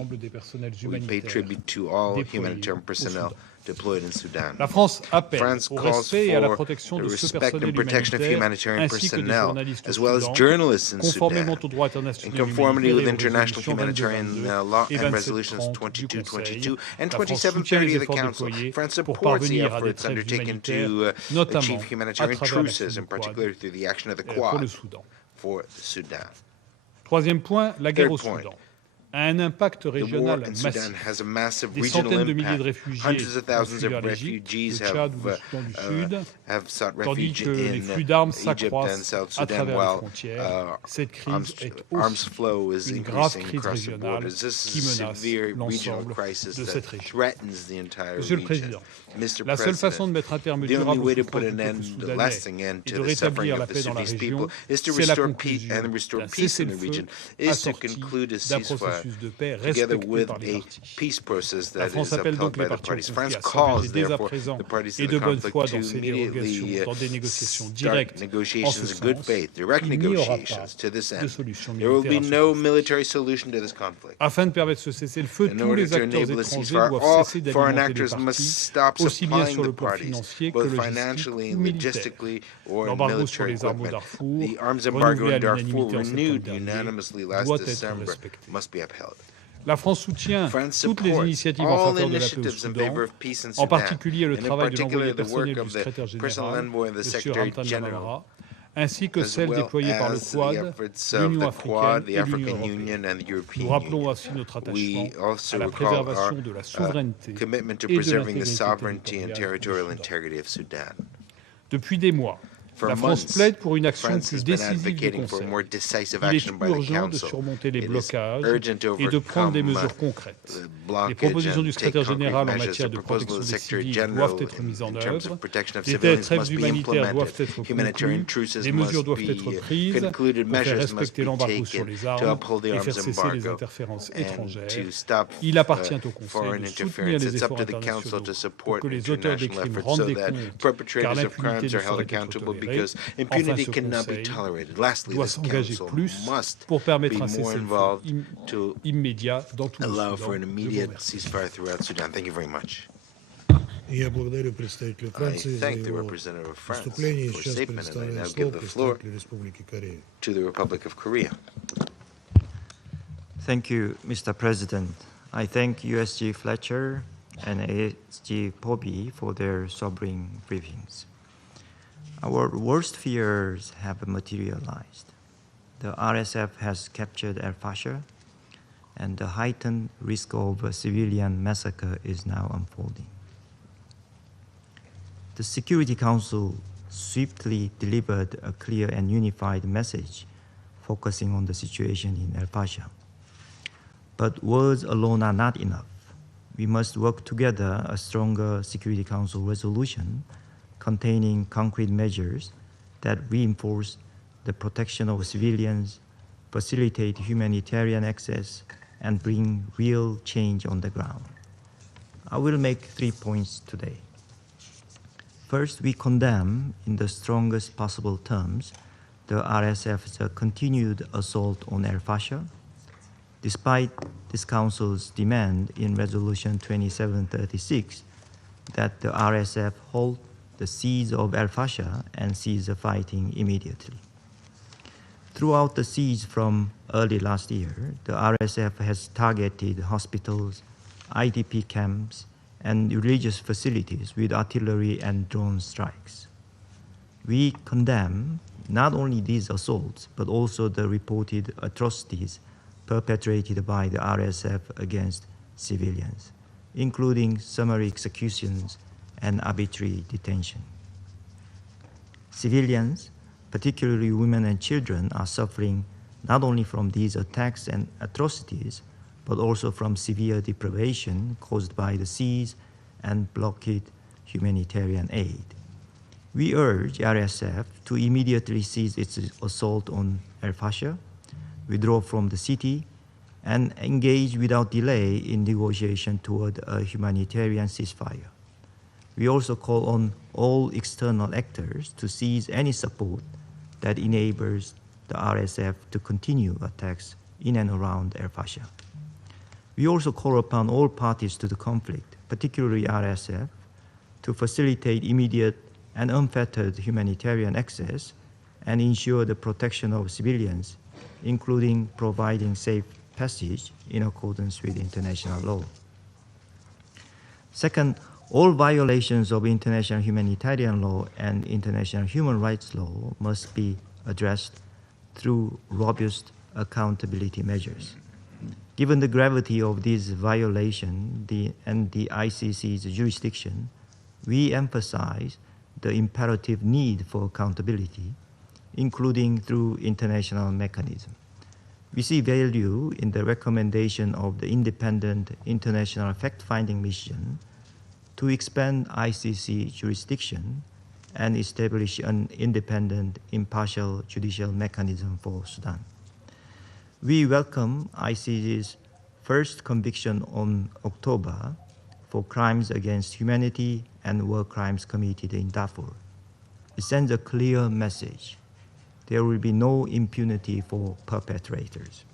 We pay tribute to all humanitarian personnel deployed in Sudan. France calls for the respect and protection of humanitarian personnel, as well as journalists in Sudan, in conformity with international humanitarian law and resolutions 2222 and 2730 of the Council. France supports the efforts undertaken to achieve humanitarian truces, in particular through the action of the Quad. for Sudan. Troisième point, la guerre au Third point. Soudan a un impact The war régional in Sudan massif. has a massive Des regional centaines de milliers de impact. réfugiés Hundreds of ont thousands fui of vers l'Égypte, refugees le Tchad ou le Soudan du Sud, have sought tandis refuge que les in flux d'armes Egypt and s'accroissent South à Sudan, travers les while frontières. Cette crise est arms aussi flow is une grave increasing crise across the régionale borders. This qui is a menace severe regional l'ensemble crisis de that cette région. threatens the entire Monsieur le region. Président, Mr. la seule façon de President, mettre un terme the durable only aux way to put souffrances du an peuple end, soudanais lasting end et to de the suffering rétablir la of the paix dans la Sudanese région, people is to c'est la restore peace conclusion and restore d'un peace in the cessez-le-feu region, is to assorti conclude a d'un ceasefire processus de paix together respecté with par les a parties. peace process La that France is appelle upheld donc les by the parties au parties. conflit France à s'engager calls, dès à therefore, présent the parties to et the de bonne conflict foi to dans ces dérogations, immediately dans des négociations start directes. En ce negotiations in good sens, faith, direct il n'y aura pas negotiations to this de end. solution There will be militaire à ce no conflit. military solution to this conflict. Afin de permettre ce cessez-le-feu, In tous order les to acteurs enable a étrangers ceasefire, doivent all cesser foreign d'alimenter les actors must parties, stop aussi bien supplying sur the le plan parties, financier que both logistique financially, ou militaire. logistically, or L'embargo sur military les armes au equipment. Darfour, The arms embargo renouvelé à in Darfur, l'unanimité en septembre renewed dernier, unanimously last doit être December, respecté. must be upheld. La France soutient France toutes les supports initiatives en all faveur de la paix au initiatives in Soudan, favor of peace in en Sudan, particulier le and in travail de particular l'envoyé the work personnel du of the secrétaire personal général, envoy of the M. Secretary Ramtan General, Lamamra, ainsi que as celles well déployées par le as the Quad, efforts of l'Union the Quad, africaine the et l'Union African européenne. Union, and the European Nous rappelons Union. aussi notre attachement We à also la recall our préservation de la souveraineté commitment to et de preserving the l'intégrité sovereignty and territoriale territorial du Soudan. integrity of Sudan. Depuis des mois, For la France months, plaide pour une action France plus has been décisive du advocating for Conseil. more decisive Il est action by the urgent de Council. surmonter les It is blocages urgent to et de prendre des overcome mesures concrètes. the Les blockage propositions du and take secrétaire concrete général en measures. matière The de proposal protection of the des Secretary civils General doivent être mises en in terms œuvre. of protection of Des civilians trêves must be humanitaires doivent implemented. être Humanitarian conclues. truces Les mesures must doivent être be prises concluded. pour faire Measures must respecter be l'embargo sur taken les to armes uphold the et arms faire cesser les embargo interférences and étrangères. to stop Il appartient au Conseil foreign de soutenir interference. les It's up efforts to the Council internationaux to pour support que les auteurs des international crimes efforts rendent so des that comptes, car perpetrators of l'impunité crimes ne are held saurait être accountable tolérée. because Enfin, impunity ce cannot be Conseil tolerated. Lastly, doit this s'engager Council plus must pour permettre be un more cessez-le-feu involved to immédiat dans tout le allow Soudan. for an Je vous immediate remercie. ceasefire throughout Sudan. Thank you very much. Я благодарю представителя I Франции за thank the его representative of France выступление. for Сейчас statement, and I предоставляю now слово give the floor представителю Республики Корея. to the Republic of Korea. Thank you, Mr. President. I thank USG Fletcher and ASG Poby for their sobering briefings. Our worst fears have materialized. The RSF has captured Fashir, and the heightened risk of a civilian massacre is now unfolding. The Security Council swiftly delivered a clear and unified message focusing on the situation in Fashir. But words alone are not enough. We must work together a stronger Security Council resolution containing concrete measures that reinforce the protection of civilians, facilitate humanitarian access, and bring real change on the ground. I will make 3 points today. First, we condemn in the strongest possible terms the RSF's continued assault on Fashir, despite this Council's demand in Resolution 2736 that the RSF halt the siege of Fashir and cease the fighting immediately. Throughout the siege from early last year, the RSF has targeted hospitals, IDP camps, and religious facilities with artillery and drone strikes. We condemn not only these assaults, but also the reported atrocities perpetrated by the RSF against civilians, including summary executions and arbitrary detention. Civilians, particularly women and children, are suffering not only from these attacks and atrocities, but also from severe deprivation caused by the siege and blockade humanitarian aid. We urge RSF to immediately cease its assault on Fashir, withdraw from the city, and engage without delay in negotiation toward a humanitarian ceasefire. We also call on all external actors to cease any support that enables the RSF to continue attacks in and around Fashir. We also call upon all parties to the conflict, particularly RSF, to facilitate immediate and unfettered humanitarian access and ensure the protection of civilians, including providing safe passage in accordance with international law. Second, all violations of international humanitarian law and international human rights law must be addressed through robust accountability measures. Given the gravity of this violation and the ICC's jurisdiction, we emphasize the imperative need for accountability, including through international mechanisms. We see value in the recommendation of the independent international fact-finding mission to expand ICC jurisdiction and establish an independent, impartial judicial mechanism for Sudan. We welcome ICC's first conviction on October for crimes against humanity and war crimes committed in Darfur. It sends a clear message. There will be no impunity for perpetrators.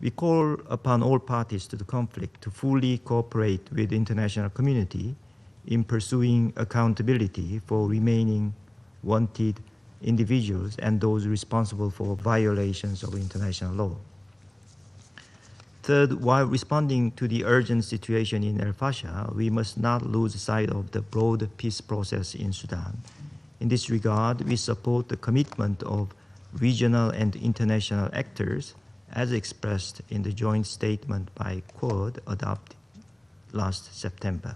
We call upon all parties to the conflict to fully cooperate with the international community in pursuing accountability for remaining wanted individuals and those responsible for violations of international law. Third, while responding to the urgent situation in El Fasher, we must not lose sight of the broad peace process in Sudan. In this regard, we support the commitment of regional and international actors as expressed in the joint statement by Quad adopted last September.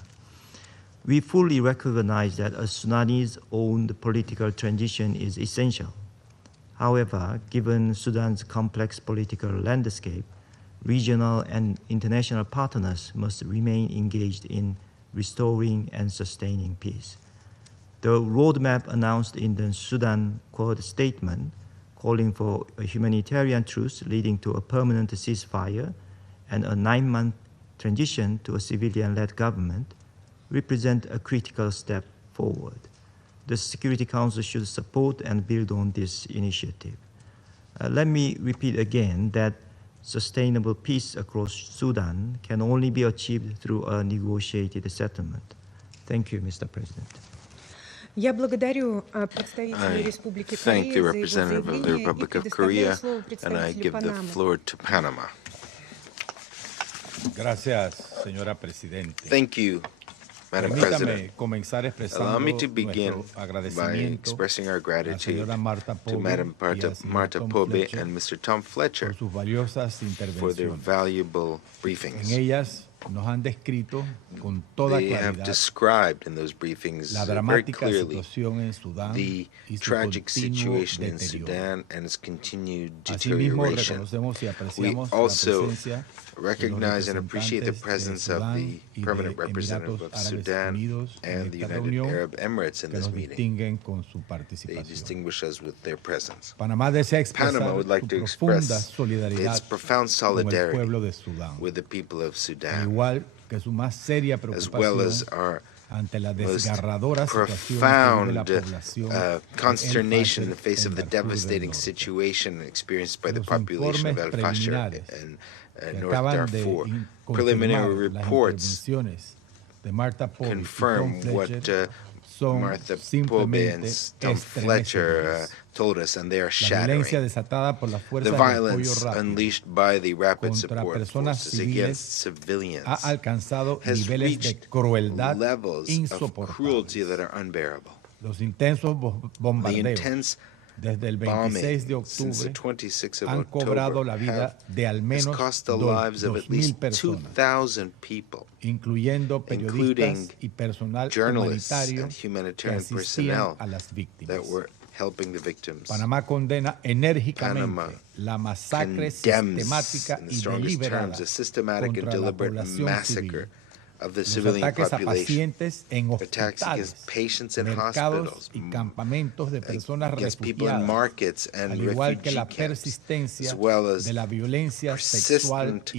We fully recognize that a Sudanese-owned political transition is essential. However, given Sudan's complex political landscape, regional and international partners must remain engaged in restoring and sustaining peace. The roadmap announced in the Sudan Quad statement, calling for a humanitarian truce leading to a permanent ceasefire and a 9-month transition to a civilian-led government, represent a critical step forward. The Security Council should support and build on this initiative. Let me repeat again that sustainable peace across Sudan can only be achieved through a negotiated settlement. Thank you, Mr. President. Я благодарю представителя Республики Корея за его заявление и предоставляю слово представителю Панамы. Thank you, Madam President. Allow me to begin by expressing our gratitude to Madam Marta Pobe and Mr. Tom Fletcher for their valuable briefings. They have described in those briefings very clearly the tragic situation in Sudan and its continued deterioration. We also recognize and appreciate the presence of the permanent representative of Sudan and the United Arab Emirates in this meeting. They distinguish us with their presence. Panama would like to express its profound solidarity with the people of Sudan, as well as our most profound consternation in the face of the devastating situation experienced by the population of El Fashir in North Darfur. Preliminary reports confirm what Martha Pobe and Tom Fletcher told us, and they are shattering. The violence unleashed by the rapid support forces against civilians has reached levels of cruelty that are unbearable. The intense bombing since the 26th of October has cost the lives of at least 2,000 people, including journalists and humanitarian personnel that were helping the victims. Panama condemns in the strongest terms a systematic and deliberate massacre of the civilian population, attacks against patients in hospitals, against people in markets and refugee camps, as well as persistent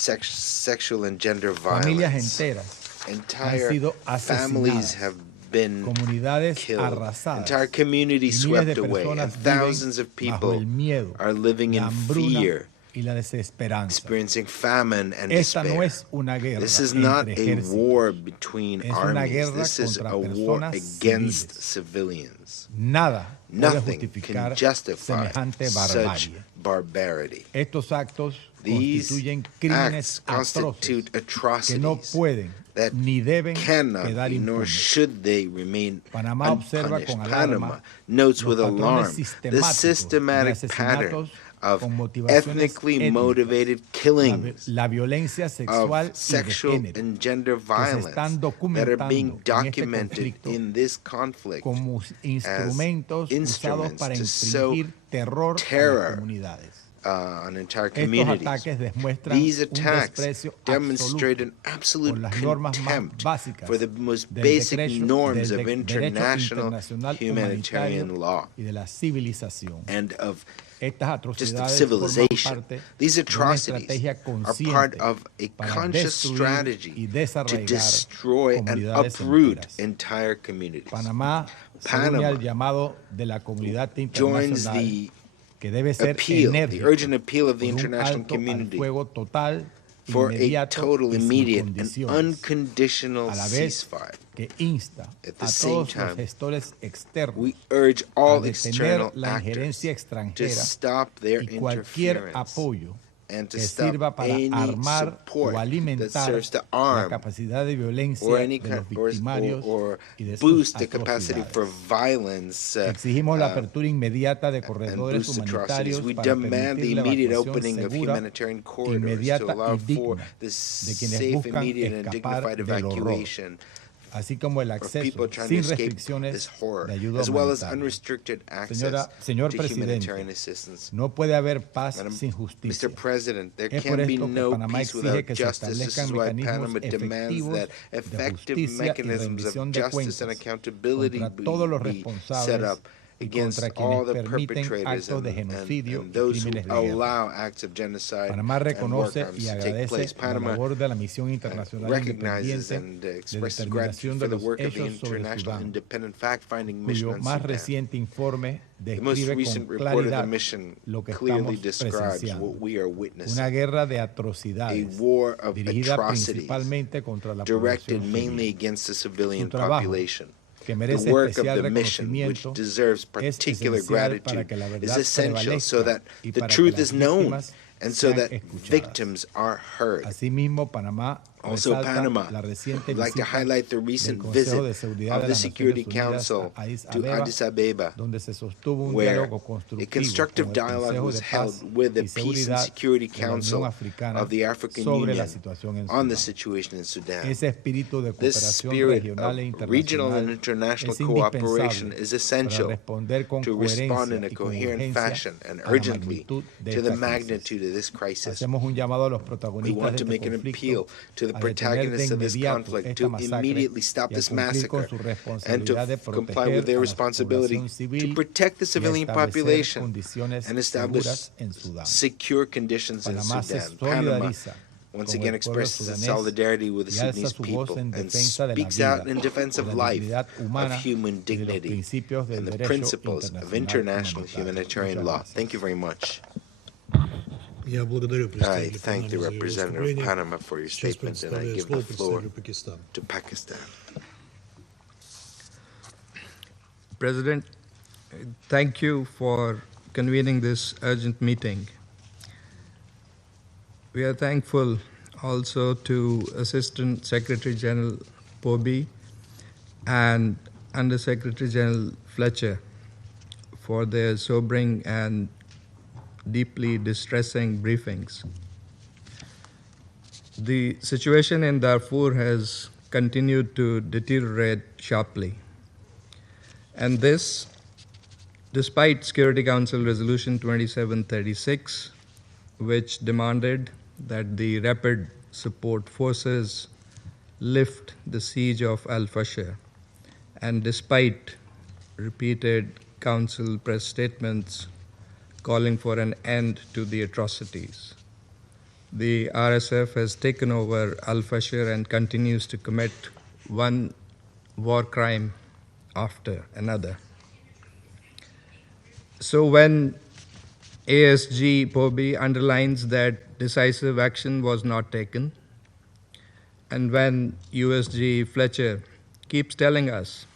sexual and gender violence. Entire families have been killed, entire communities swept away, and thousands of people are living in fear experiencing famine and despair. This is not a war between armies. This is a war against civilians. Nothing can justify such barbarity. These acts constitute atrocities that cannot be, nor should they remain unpunished. Panama notes with alarm the systematic pattern of ethnically motivated killings, of sexual and gender violence that are being documented in this conflict as instruments to sow terror on entire communities. These attacks demonstrate an absolute contempt for the most basic norms of international humanitarian law and of just of civilization. These atrocities are part of a conscious strategy to destroy and uproot entire communities. Panama joins the appeal, the urgent appeal of the international community for a total, immediate, and unconditional ceasefire. At the same time, we urge all external actors to stop their interference and to stop any support that serves to arm or any kind or boost the capacity for violence and boost atrocities. We demand the immediate opening of humanitarian corridors to allow for the safe, immediate, and dignified evacuation for people trying to escape this horror, as well as unrestricted access to humanitarian assistance. Mr. President, there can be no peace without justice. This is why Panama demands that effective mechanisms of justice and accountability be set up against all the perpetrators and those who allow acts of genocide and war crimes to take place. Panama recognizes and expresses gratitude for the work of the International Independent Fact-Finding Mission in Sudan. The most recent report of the mission clearly describes what we are witnessing: a war of atrocities directed mainly against the civilian population. The work of the mission, which deserves particular gratitude, is essential so that the truth is known and so that victims are heard. Also, Panama would like to highlight the recent visit of the Security Council to Addis Ababa, where a constructive dialogue was held with the Peace and Security Council of the African Union on the situation in Sudan. This spirit of regional and international cooperation is essential to respond in a coherent fashion and urgently to the magnitude of this crisis. We want to make an appeal to the protagonists of this conflict to immediately stop this massacre and to comply with their responsibility to protect the civilian population and establish secure conditions in Sudan. Panama once again expresses its solidarity with the Sudanese people and speaks out in defense of life, of human dignity, and the principles of international humanitarian law. Thank you very much. I thank the representative of Panama for your statement, and I give the floor to Pakistan. President, thank you for convening this urgent meeting. We are thankful also to Assistant Secretary General Poby and Under Secretary General Fletcher for their sobering and deeply distressing briefings. The situation in Darfur has continued to deteriorate sharply, and this despite Security Council Resolution 2736, which demanded that the Rapid Support Forces lift the siege of Al-Fashir, and despite repeated Council press statements calling for an end to the atrocities. The RSF has taken over Al-Fashir and continues to commit one war crime after another. So when ASG POBI underlines that decisive action was not taken. And when USG Fletcher keeps telling us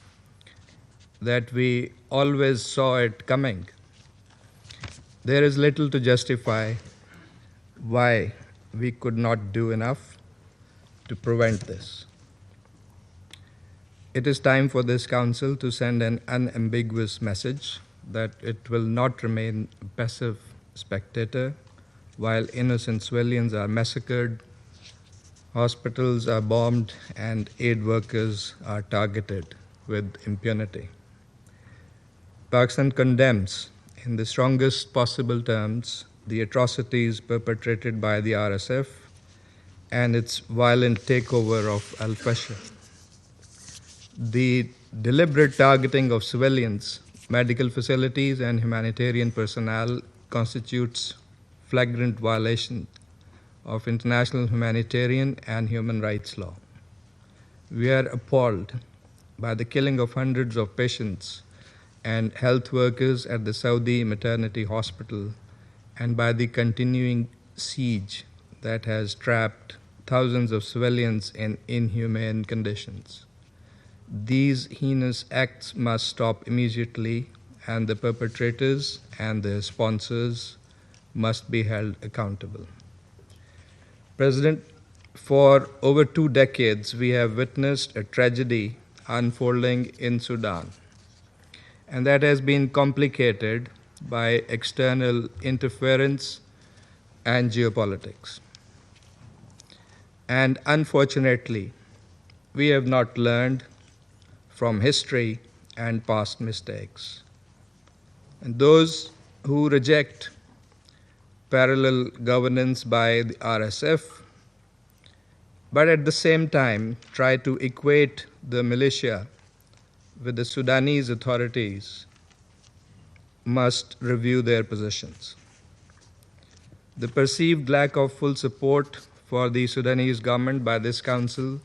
that we always saw it coming, there is little to justify why we could not do enough to prevent this. It is time for this Council to send an unambiguous message that it will not remain a passive spectator while innocent civilians are massacred, hospitals are bombed, and aid workers are targeted with impunity. Pakistan condemns, in the strongest possible terms, the atrocities perpetrated by the RSF and its violent takeover of Al-Fashir. The deliberate targeting of civilians, medical facilities, and humanitarian personnel constitutes flagrant violation of international humanitarian and human rights law. We are appalled by the killing of hundreds of patients and health workers at the Saudi maternity hospital and by the continuing siege that has trapped thousands of civilians in inhumane conditions. These heinous acts must stop immediately, and the perpetrators and their sponsors must be held accountable. President, for over 2 decades, we have witnessed a tragedy unfolding in Sudan, and that has been complicated by external interference and geopolitics. And unfortunately, we have not learned from history and past mistakes. And those who reject parallel governance by the RSF, but at the same time try to equate the militia with the Sudanese authorities, must review their positions. The perceived lack of full support for the Sudanese government by this Council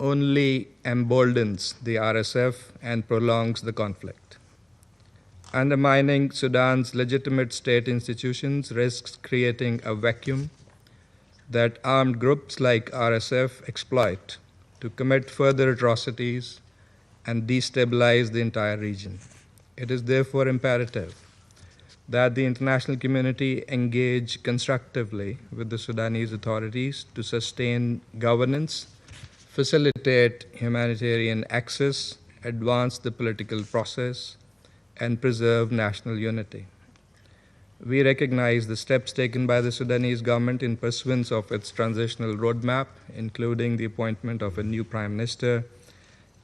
only emboldens the RSF and prolongs the conflict. Undermining Sudan's legitimate state institutions risks creating a vacuum that armed groups like RSF exploit to commit further atrocities and destabilize the entire region. It is therefore imperative that the international community engage constructively with the Sudanese authorities to sustain governance, facilitate humanitarian access, advance the political process, and preserve national unity. We recognize the steps taken by the Sudanese government in pursuance of its transitional roadmap, including the appointment of a new prime minister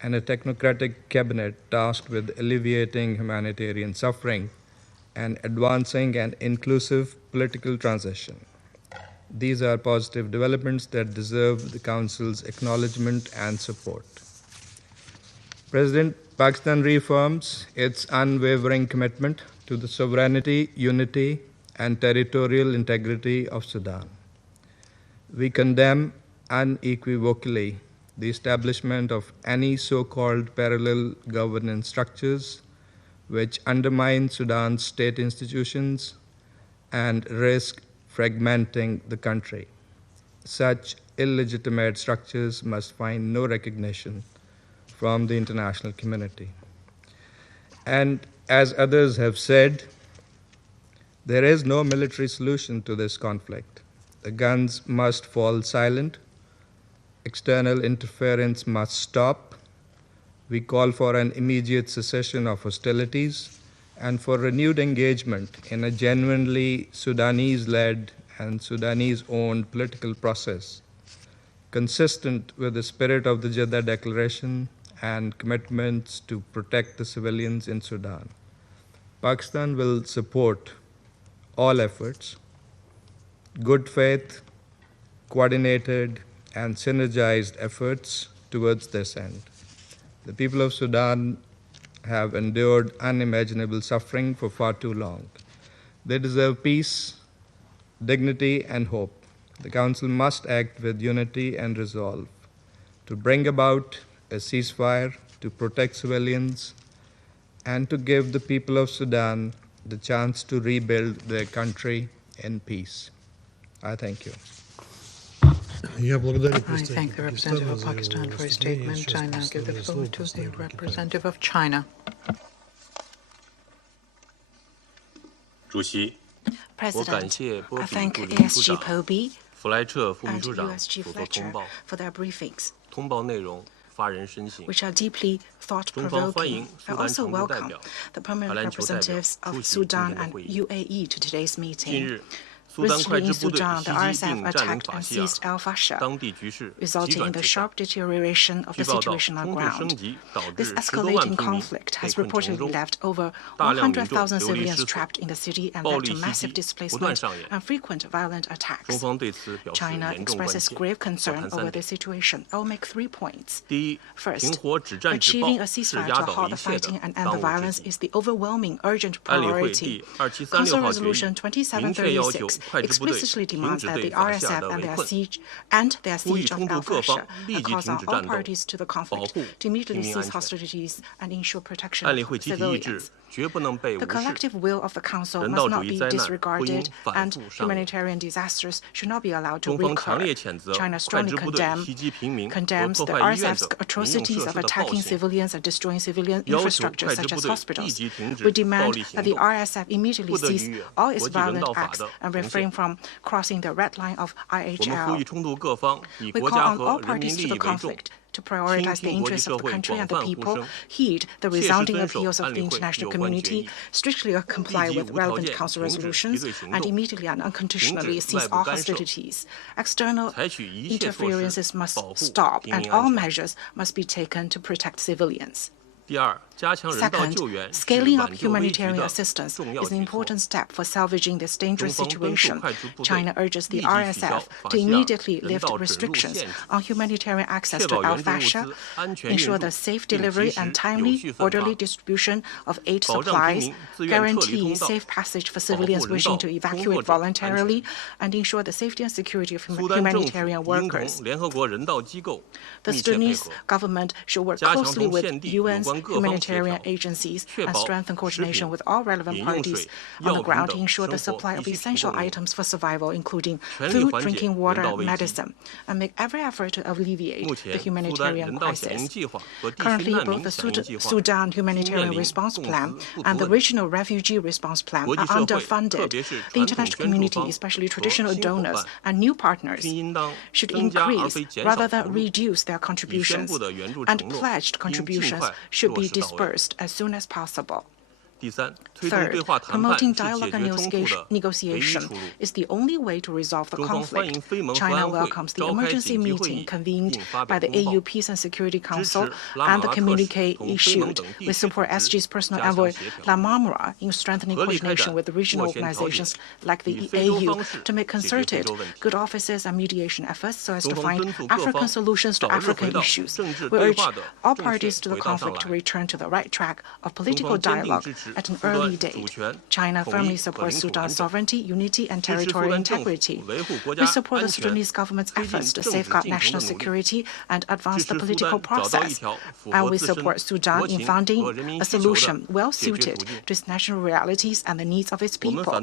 and a technocratic cabinet tasked with alleviating humanitarian suffering and advancing an inclusive political transition. These are positive developments that deserve the Council's acknowledgement and support. President, Pakistan reaffirms its unwavering commitment to the sovereignty, unity, and territorial integrity of Sudan. We condemn unequivocally the establishment of any so-called parallel governance structures which undermine Sudan's state institutions and risk fragmenting the country. Such illegitimate structures must find no recognition from the international community. And as others have said, there is no military solution to this conflict. The guns must fall silent. External interference must stop. We call for an immediate cessation of hostilities and for renewed engagement in a genuinely Sudanese-led and Sudanese-owned political process, consistent with the spirit of the Jeddah Declaration and commitments to protect the civilians in Sudan. Pakistan will support all efforts, good faith, coordinated, and synergized efforts towards this end. The people of Sudan have endured unimaginable suffering for far too long. They deserve peace, dignity, and hope. The Council must act with unity and resolve to bring about a ceasefire, to protect civilians, and to give the people of Sudan the chance to rebuild their country in peace. I thank you. I thank the representative of Pakistan for his statement. I now give the floor to the representative of China. President, I thank ASG POBI and USG Fletcher for their briefings, which are deeply thought-provoking. I also welcome the permanent representatives of Sudan and UAE to today's meeting. Recently in Sudan, the RSF attacked and seized Fashir, resulting in the sharp deterioration of the situation on ground. This escalating conflict has reportedly left over 100,000 civilians trapped in the city and led to massive displacement and frequent violent attacks. China expresses grave concern over the situation. I will make 3 points. First, achieving a ceasefire to halt the fighting and end the violence is the overwhelming, urgent priority. Council Resolution 2736 explicitly demands that the RSF and their siege of Fashir and calls on all parties to the conflict to immediately cease hostilities and ensure protection of civilians. The collective will of the Council must not be disregarded, and humanitarian disasters should not be allowed to recur. China strongly condemns the RSF's atrocities of attacking civilians and destroying civilian infrastructure such as hospitals. We demand that the RSF immediately cease all its violent acts and refrain from crossing the red line of IHL. We call on all parties to the conflict to prioritize the interests of the country and the people, heed the resounding appeals of the international community, strictly comply with relevant Council resolutions, and immediately and unconditionally cease all hostilities. External interferences must stop, and all measures must be taken to protect civilians. Second, scaling up humanitarian assistance is an important step for salvaging this dangerous situation. China urges the RSF to immediately lift restrictions on humanitarian access to Fashir, ensure the safe delivery and timely, orderly distribution of aid supplies, guarantee safe passage for civilians wishing to evacuate voluntarily, and ensure the safety and security of humanitarian workers. The Sudanese government should work closely with UN's humanitarian agencies and strengthen coordination with all relevant parties on the ground to ensure the supply of essential items for survival, including food, drinking water, and medicine, and make every effort to alleviate the humanitarian crisis. Currently, both the Sudan Humanitarian Response Plan and the Regional Refugee Response Plan are underfunded. The international community, especially traditional donors and new partners, should increase rather than reduce their contributions, and pledged contributions should be dispersed as soon as possible. Third, promoting dialogue and negotiation is the only way to resolve the conflict. China welcomes the emergency meeting convened by the AU Peace and Security Council and the communique issued. We support SG's personal envoy Lamamra in strengthening coordination with regional organizations like the AU to make concerted good offices and mediation efforts so as to find African solutions to African issues. We urge all parties to the conflict to return to the right track of political dialogue at an early date. China firmly supports Sudan's sovereignty, unity, and territorial integrity. We support the Sudanese government's efforts to safeguard national security and advance the political process. And we support Sudan in finding a solution well suited to its national realities and the needs of its people.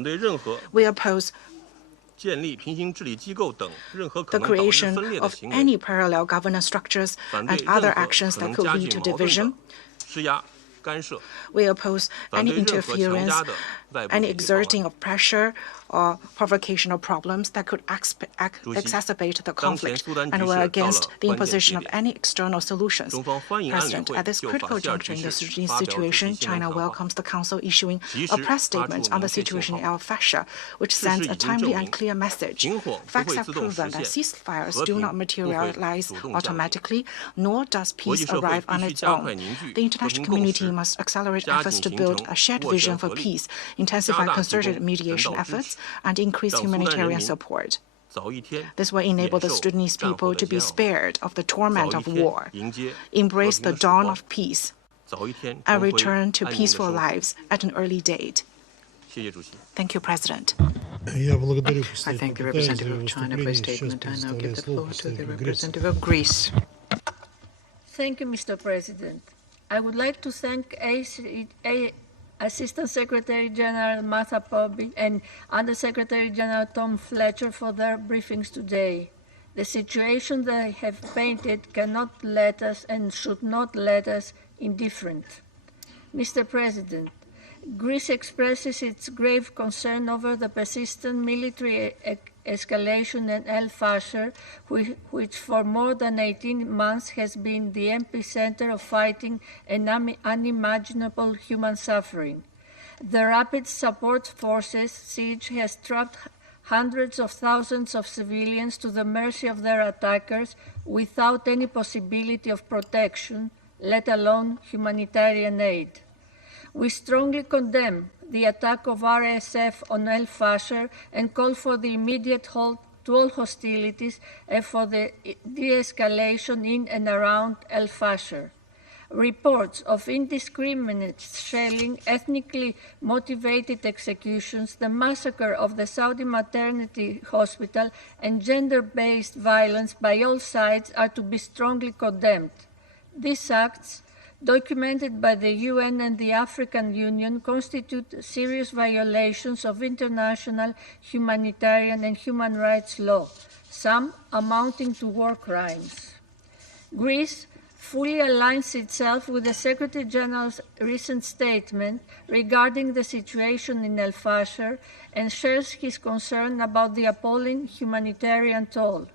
We oppose the creation of any parallel governance structures and other actions that could lead to division. We oppose any interference, any exerting of pressure or provocation of problems that could exacerbate the conflict, and we're against the imposition of any external solutions. President, at this critical juncture in the Sudanese situation, China welcomes the Council issuing a press statement on the situation in Fashir, which sends a timely and clear message. Facts have proven that ceasefires do not materialize automatically, nor does peace arrive on its own. The international community must accelerate efforts to build a shared vision for peace, intensify concerted mediation efforts, and increase humanitarian support. This will enable the Sudanese people to be spared of the torment of war, embrace the dawn of peace, and return to peaceful lives at an early date. Thank you, President. I thank the representative of China for his statement. I now give the floor to the representative of Greece. Thank you, Mr. President. I would like to thank Assistant Secretary General Martha Poby and Under Secretary General Tom Fletcher for their briefings today. The situation they have painted cannot let us and should not let us indifferent. Mr. President, Greece expresses its grave concern over the persistent military escalation in Fashir, which for more than 18 months has been the epicenter of fighting and unimaginable human suffering. The Rapid Support Forces siege has trapped hundreds of thousands of civilians to the mercy of their attackers without any possibility of protection, let alone humanitarian aid. We strongly condemn the attack of RSF on Fashir and call for the immediate halt to all hostilities and for the de-escalation in and around Fashir. Reports of indiscriminate shelling, ethnically motivated executions, the massacre of the Saudi maternity hospital, and gender-based violence by all sides are to be strongly condemned. These acts, documented by the UN and the African Union, constitute serious violations of international humanitarian and human rights law, some amounting to war crimes. Greece fully aligns itself with the Secretary General's recent statement regarding the situation in Fashir and shares his concern about the appalling humanitarian toll.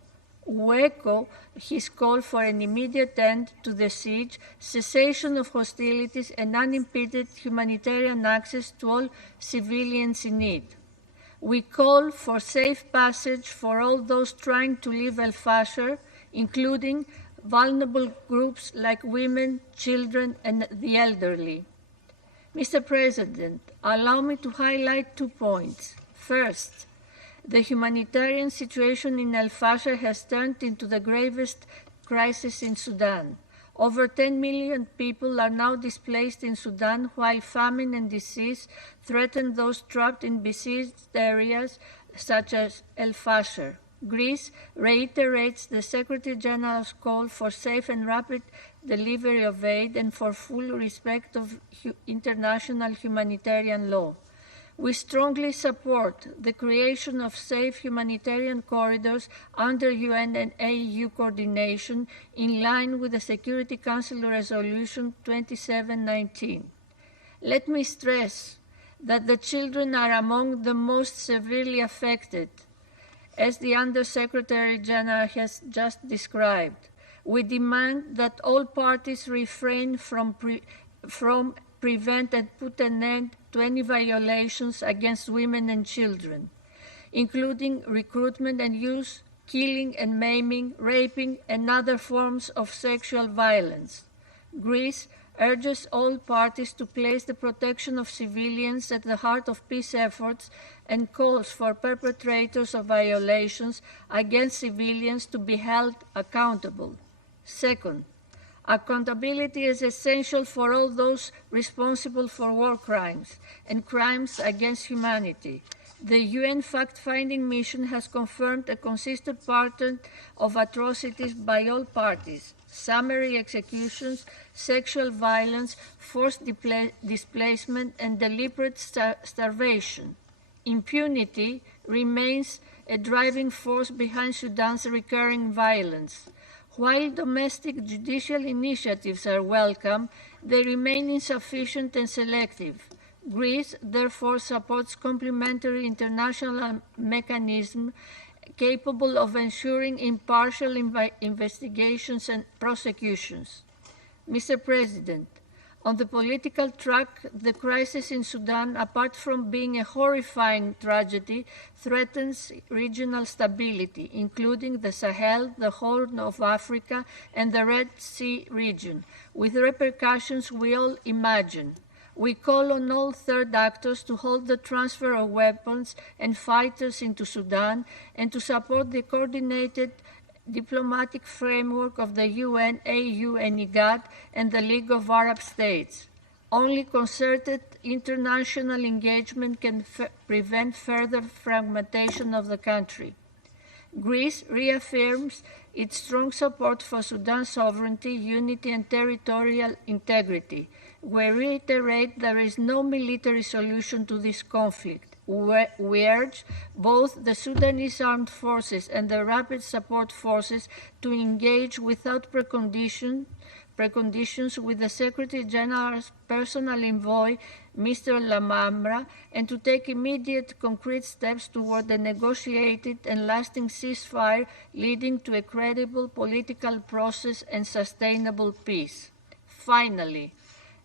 We echo his call for an immediate end to the siege, cessation of hostilities, and unimpeded humanitarian access to all civilians in need. We call for safe passage for all those trying to leave Fashir, including vulnerable groups like women, children, and the elderly. Mr. President, allow me to highlight 2 points. First, the humanitarian situation in Fashir has turned into the gravest crisis in Sudan. Over 10 million people are now displaced in Sudan, while famine and disease threaten those trapped in besieged areas such as Fashir. Greece reiterates the Secretary General's call for safe and rapid delivery of aid and for full respect of international humanitarian law. We strongly support the creation of safe humanitarian corridors under UN and AU coordination in line with the Security Council Resolution 2719. Let me stress that the children are among the most severely affected. As the Undersecretary General has just described, we demand that all parties refrain from prevent and put an end to any violations against women and children, including recruitment and use, killing and maiming, raping, and other forms of sexual violence. Greece urges all parties to place the protection of civilians at the heart of peace efforts and calls for perpetrators of violations against civilians to be held accountable. Second, accountability is essential for all those responsible for war crimes and crimes against humanity. The UN fact-finding mission has confirmed a consistent pattern of atrocities by all parties: summary executions, sexual violence, forced displacement, and deliberate starvation. Impunity remains a driving force behind Sudan's recurring violence. While domestic judicial initiatives are welcome, they remain insufficient and selective. Greece, therefore, supports complementary international mechanisms capable of ensuring impartial investigations and prosecutions. Mr. President, on the political track, the crisis in Sudan, apart from being a horrifying tragedy, threatens regional stability, including the Sahel, the Horn of Africa, and the Red Sea region, with repercussions we all imagine. We call on all third actors to halt the transfer of weapons and fighters into Sudan and to support the coordinated diplomatic framework of the UN, AU, and IGAD, and the League of Arab States. Only concerted international engagement can prevent further fragmentation of the country. Greece reaffirms its strong support for Sudan's sovereignty, unity, and territorial integrity. we reiterate there is no military solution to this conflict. We urge both the Sudanese armed forces and the rapid support forces to engage without preconditions with the Secretary General's personal envoy, Mr. Lamamra, and to take immediate concrete steps toward a negotiated and lasting ceasefire leading to a credible political process and sustainable peace. Finally,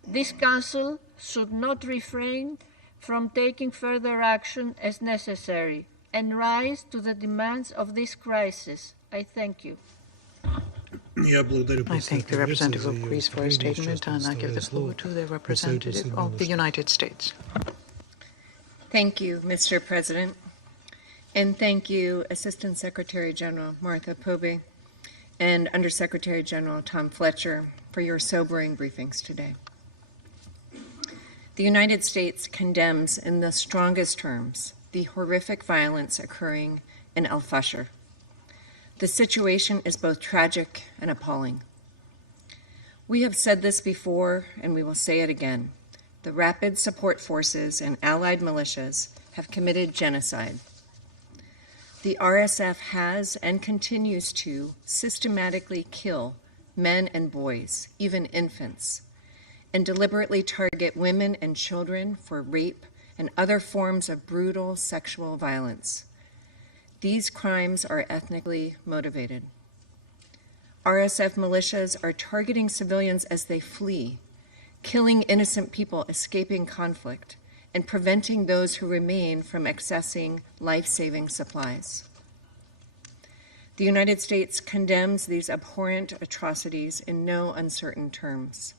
this Council should not refrain from taking further action as necessary and rise to the demands of this crisis. I thank you. I thank the representative of Greece for his statement, and I give the floor to the representative of the United States. Thank you, Mr. President, and thank you, Assistant Secretary General Martha Pobe and Undersecretary General Tom Fletcher, for your sobering briefings today. The United States condemns in the strongest terms the horrific violence occurring in El Fashir. The situation is both tragic and appalling. We have said this before, and we will say it again. The Rapid Support Forces and allied militias have committed genocide. The RSF has and continues to systematically kill men and boys, even infants, and deliberately target women and children for rape and other forms of brutal sexual violence. These crimes are ethnically motivated. RSF militias are targeting civilians as they flee, killing innocent people escaping conflict, and preventing those who remain from accessing life-saving supplies. The United States condemns these abhorrent atrocities in no uncertain terms.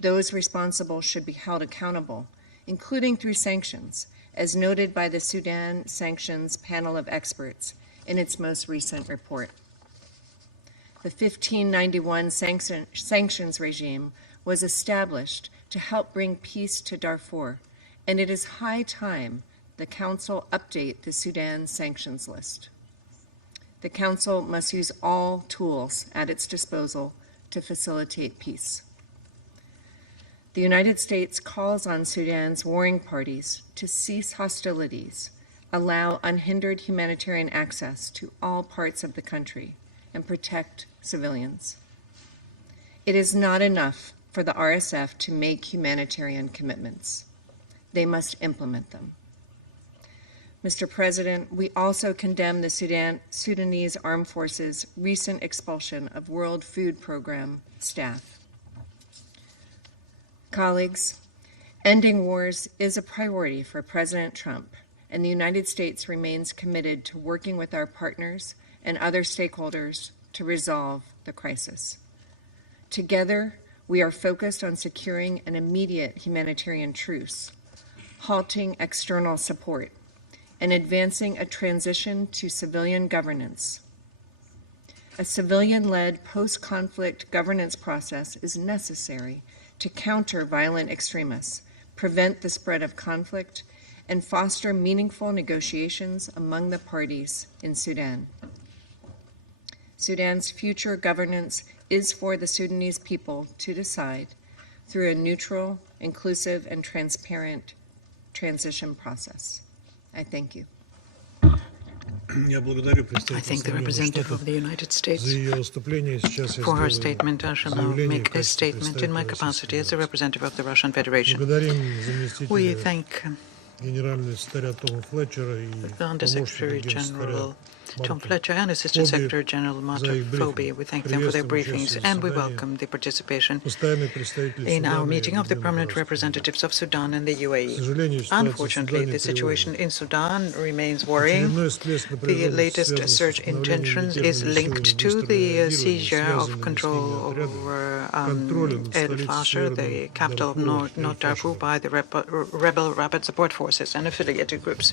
Those responsible should be held accountable, including through sanctions, as noted by the Sudan Sanctions Panel of Experts in its most recent report. The 1591 sanctions regime was established to help bring peace to Darfur, and it is high time the Council update the Sudan sanctions list. The Council must use all tools at its disposal to facilitate peace. The United States calls on Sudan's warring parties to cease hostilities, allow unhindered humanitarian access to all parts of the country, and protect civilians. It is not enough for the RSF to make humanitarian commitments. They must implement them. Mr. President, we also condemn the Sudanese Armed Forces' recent expulsion of World Food Program staff. Colleagues, ending wars is a priority for President Trump, and the United States remains committed to working with our partners and other stakeholders to resolve the crisis. Together, we are focused on securing an immediate humanitarian truce, halting external support, and advancing a transition to civilian governance. A civilian-led post-conflict governance process is necessary to counter violent extremists, prevent the spread of conflict, and foster meaningful negotiations among the parties in Sudan. Sudan's future governance is for the Sudanese people to decide through a neutral, inclusive, and transparent transition process. I thank you. I thank the representative of the United States for her statement. I shall now make a statement in my capacity as a representative of the Russian Federation. We thank the Undersecretary General Tom Fletcher and Assistant Secretary General Martha Pobe. We thank them for their briefings, and we welcome the participation in our meeting of the permanent representatives of Sudan and the UAE. Unfortunately, the situation in Sudan remains worrying. The latest surge in tensions is linked to the seizure of control over El Fashir, the capital of North Darfur, by the rebel Rapid Support Forces and affiliated groups.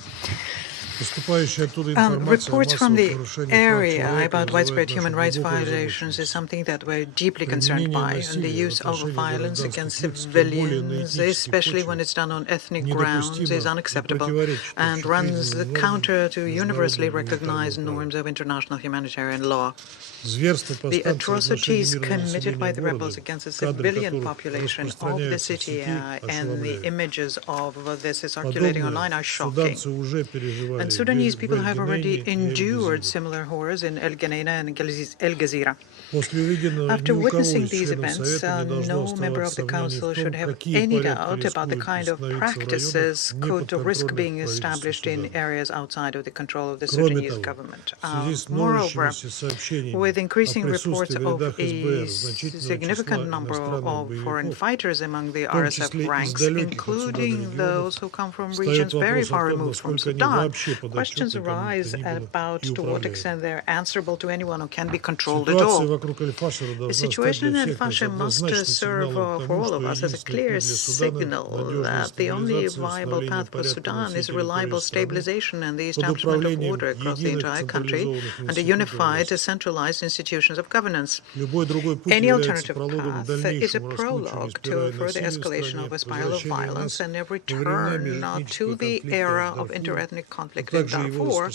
Reports from the area about widespread human rights violations is something that we're deeply concerned by, and the use of violence against civilians, especially when it's done on ethnic grounds, is unacceptable and runs counter to universally recognized norms of international humanitarian law. The atrocities committed by the rebels against the civilian population of the city and the images of this circulating online are shocking. And Sudanese people have already endured similar horrors in El Geneina and El Gezira. After witnessing these events, no member of the Council should have any doubt about the kind of practices could risk being established in areas outside of the control of the Sudanese government. Moreover, with increasing reports of a significant number of foreign fighters among the RSF ranks, including those who come from regions very far removed from Sudan, questions arise about to what extent they're answerable to anyone who can be controlled at all. The situation in Fashir must serve for all of us as a clear signal that the only viable path for Sudan is reliable stabilization and the establishment of order across the entire country and a unified, centralized institutions of governance. Any alternative path is a prologue to a further escalation of a spiral of violence and a return to the era of interethnic conflict in Darfur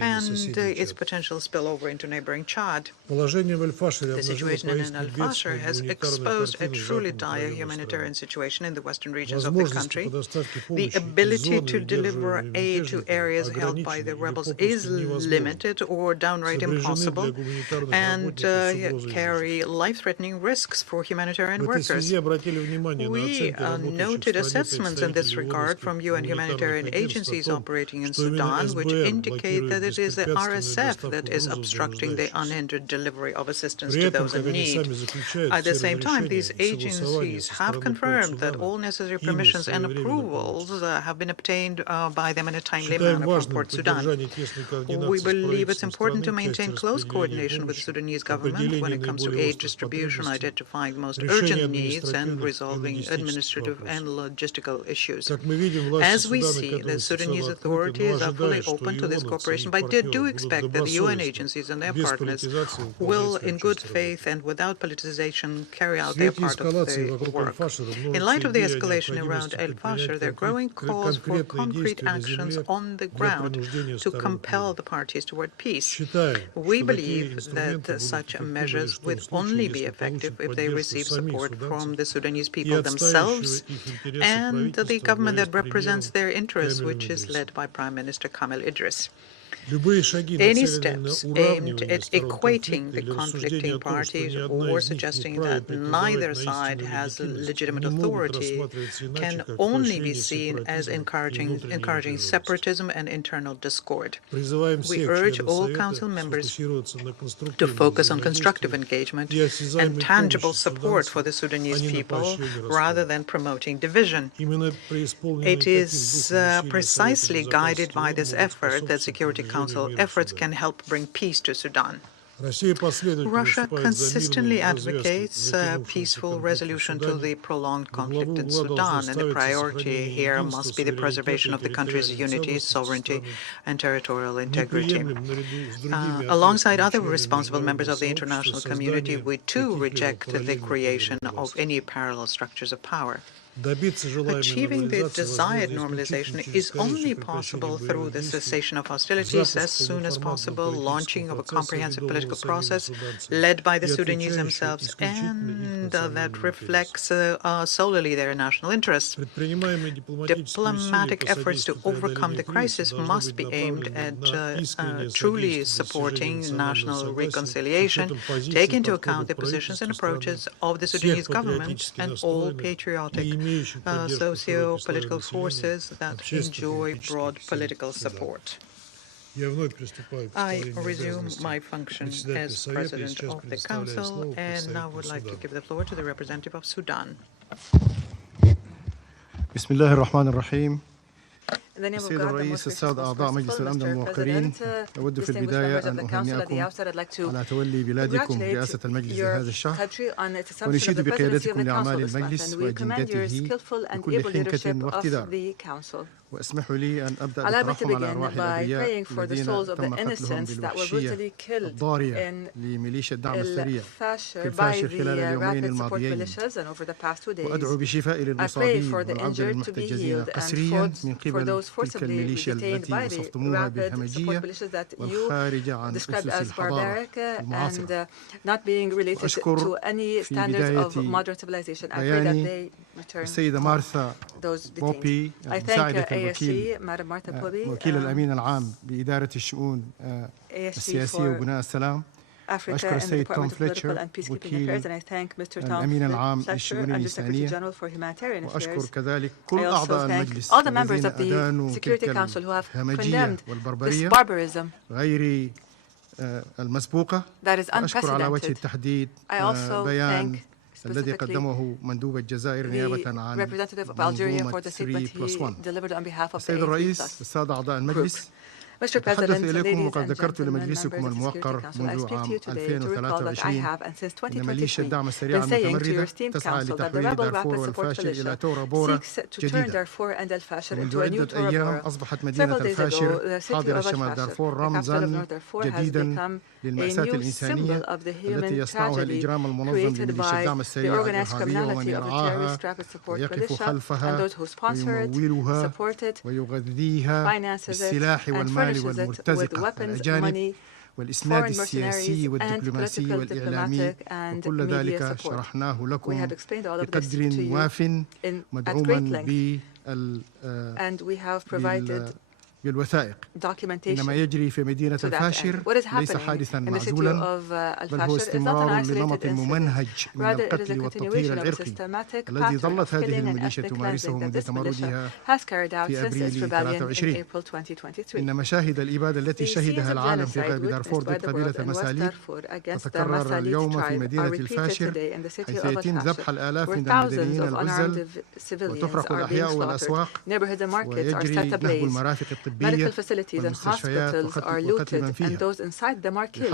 and its potential spillover into neighboring Chad. The situation in Al Fashir has exposed a truly dire humanitarian situation in the western regions of the country. The ability to deliver aid to areas held by the rebels is limited or downright impossible and carry life-threatening risks for humanitarian workers. We noted assessments in this regard from UN humanitarian agencies operating in Sudan, which indicate that it is the RSF that is obstructing the unhindered delivery of assistance to those in need. At the same time, these agencies have confirmed that all necessary permissions and approvals have been obtained by them in a timely manner from Port Sudan. We believe it's important to maintain close coordination with the Sudanese government when it comes to aid distribution, identifying the most urgent needs, and resolving administrative and logistical issues. As we see, the Sudanese authorities are fully open to this cooperation, but they do expect that the UN agencies and their partners will, in good faith and without politicization, carry out their part of the work. In light of the escalation around El Fashir, there are growing calls for concrete actions on the ground to compel the parties toward peace. We believe that such measures would only be effective if they receive support from the Sudanese people themselves and the government that represents their interests, which is led by Prime Minister Kamel Idris. Any steps aimed at equating the conflicting parties or suggesting that neither side has legitimate authority can only be seen as encouraging separatism and internal discord. We urge all Council members to focus on constructive engagement and tangible support for the Sudanese people rather than promoting division. It is precisely guided by this effort that Security Council efforts can help bring peace to Sudan. Russia consistently advocates peaceful resolution to the prolonged conflict in Sudan, and the priority here must be the preservation of the country's unity, sovereignty, and territorial integrity. Alongside other responsible members of the international community, we too reject the creation of any parallel structures of power. Achieving the desired normalization is only possible through the cessation of hostilities as soon as possible, launching of a comprehensive political process led by the Sudanese themselves and that reflects solely their national interests. Diplomatic efforts to overcome the crisis must be aimed at truly supporting national reconciliation, taking into account the positions and approaches of the Sudanese government and all patriotic socio-political forces that enjoy broad political support. I resume my function as President of the Council, and now would like to give the floor to the representative of Sudan. Bismillah ar-Rahman ar-Rahim. السيد الرئيس، السادة أعضاء مجلس الأمن الموقرين، أود في البداية أن أهنئكم على تولي بلادكم رئاسة المجلس لهذا الشهر، ونشيد بقيادتكم لأعمال المجلس وأجندته بكل حنكة واقتدار، واسمحوا لي أن أبدأ Allow me to بالترحم على begin أرواح by الأبرياء praying for the الذين souls of the تم قتلهم innocents that were بالوحشية brutally killed الضارية in لميليشيا الدعم السريع Fashir في by الفاشر the خلال اليومين rapid support الماضيين. militias and over the past 2 days. وأدعو بشفاء I pray للمصابين for the والعودة injured to be للمحتجزين healed and قسريا من for قبل those تلك forcibly الميليشيا detained التي by the وصفتموها rapid support بالهمجية militias that you والخارجة عن described أسس as الحضارة barbaric المعاصرة. and not being related to any في standards of بداية modern civilization. I pray that they return السيدة مارثا those detained. بوبي I thank مساعدة ASC, الوكيل Madam Martha Pobi, وكيل الأمين العام بإدارة الشؤون السياسية وبناء السلام. Africa and the Department of Political and Peacekeeping Affairs, and I thank Mr. Tom Fashir, Undersecretary General for Humanitarian Affairs. I also thank all the members of the Security Council who have condemned this barbarism that is unprecedented. I also thank الذي قدمه مندوب الجزائر نيابة عن representative of Algeria for the statement he delivered on behalf of the السيد الرئيس السادة أعضاء المجلس أتحدث إليكم وقد ذكرت لمجلسكم الموقر منذ عام 2023 أن ميليشيا الدعم السريع المتمردة تسعى لتحويل دارفور والفاشر إلى تورا بورا جديدة. ومنذ عدة أيام أصبحت مدينة الفاشر حاضرة شمال دارفور رمزاً جديداً للمأساة الإنسانية التي يصنعها الإجرام المنظم لميليشيا الدعم السريع الإرهابية ومن يرعاها ويقف خلفها ويمولها ويغذيها بالسلاح والمال والمرتزقة الأجانب والإسناد السياسي والدبلوماسي والإعلامي وكل ذلك شرحناه لكم بقدر واف مدعوما بالوثائق. إنما يجري في مدينة الفاشر ليس حادثاً معزولاً بل هو استمرار لنمط ممنهج من القتل والتطهير العرقي الذي ظلت هذه الميليشيا تمارسه منذ تمردها في أبريل 23. إن مشاهد الإبادة التي شهدها العالم في غرب دارفور ضد قبيلة المساليت تتكرر اليوم في مدينة الفاشر حيث يتم ذبح الآلاف من المدنيين الغزل وتحرق الأحياء والأسواق ويجري نهب المرافق الطبية Medical facilities and hospitals are looted, and those inside them are killed.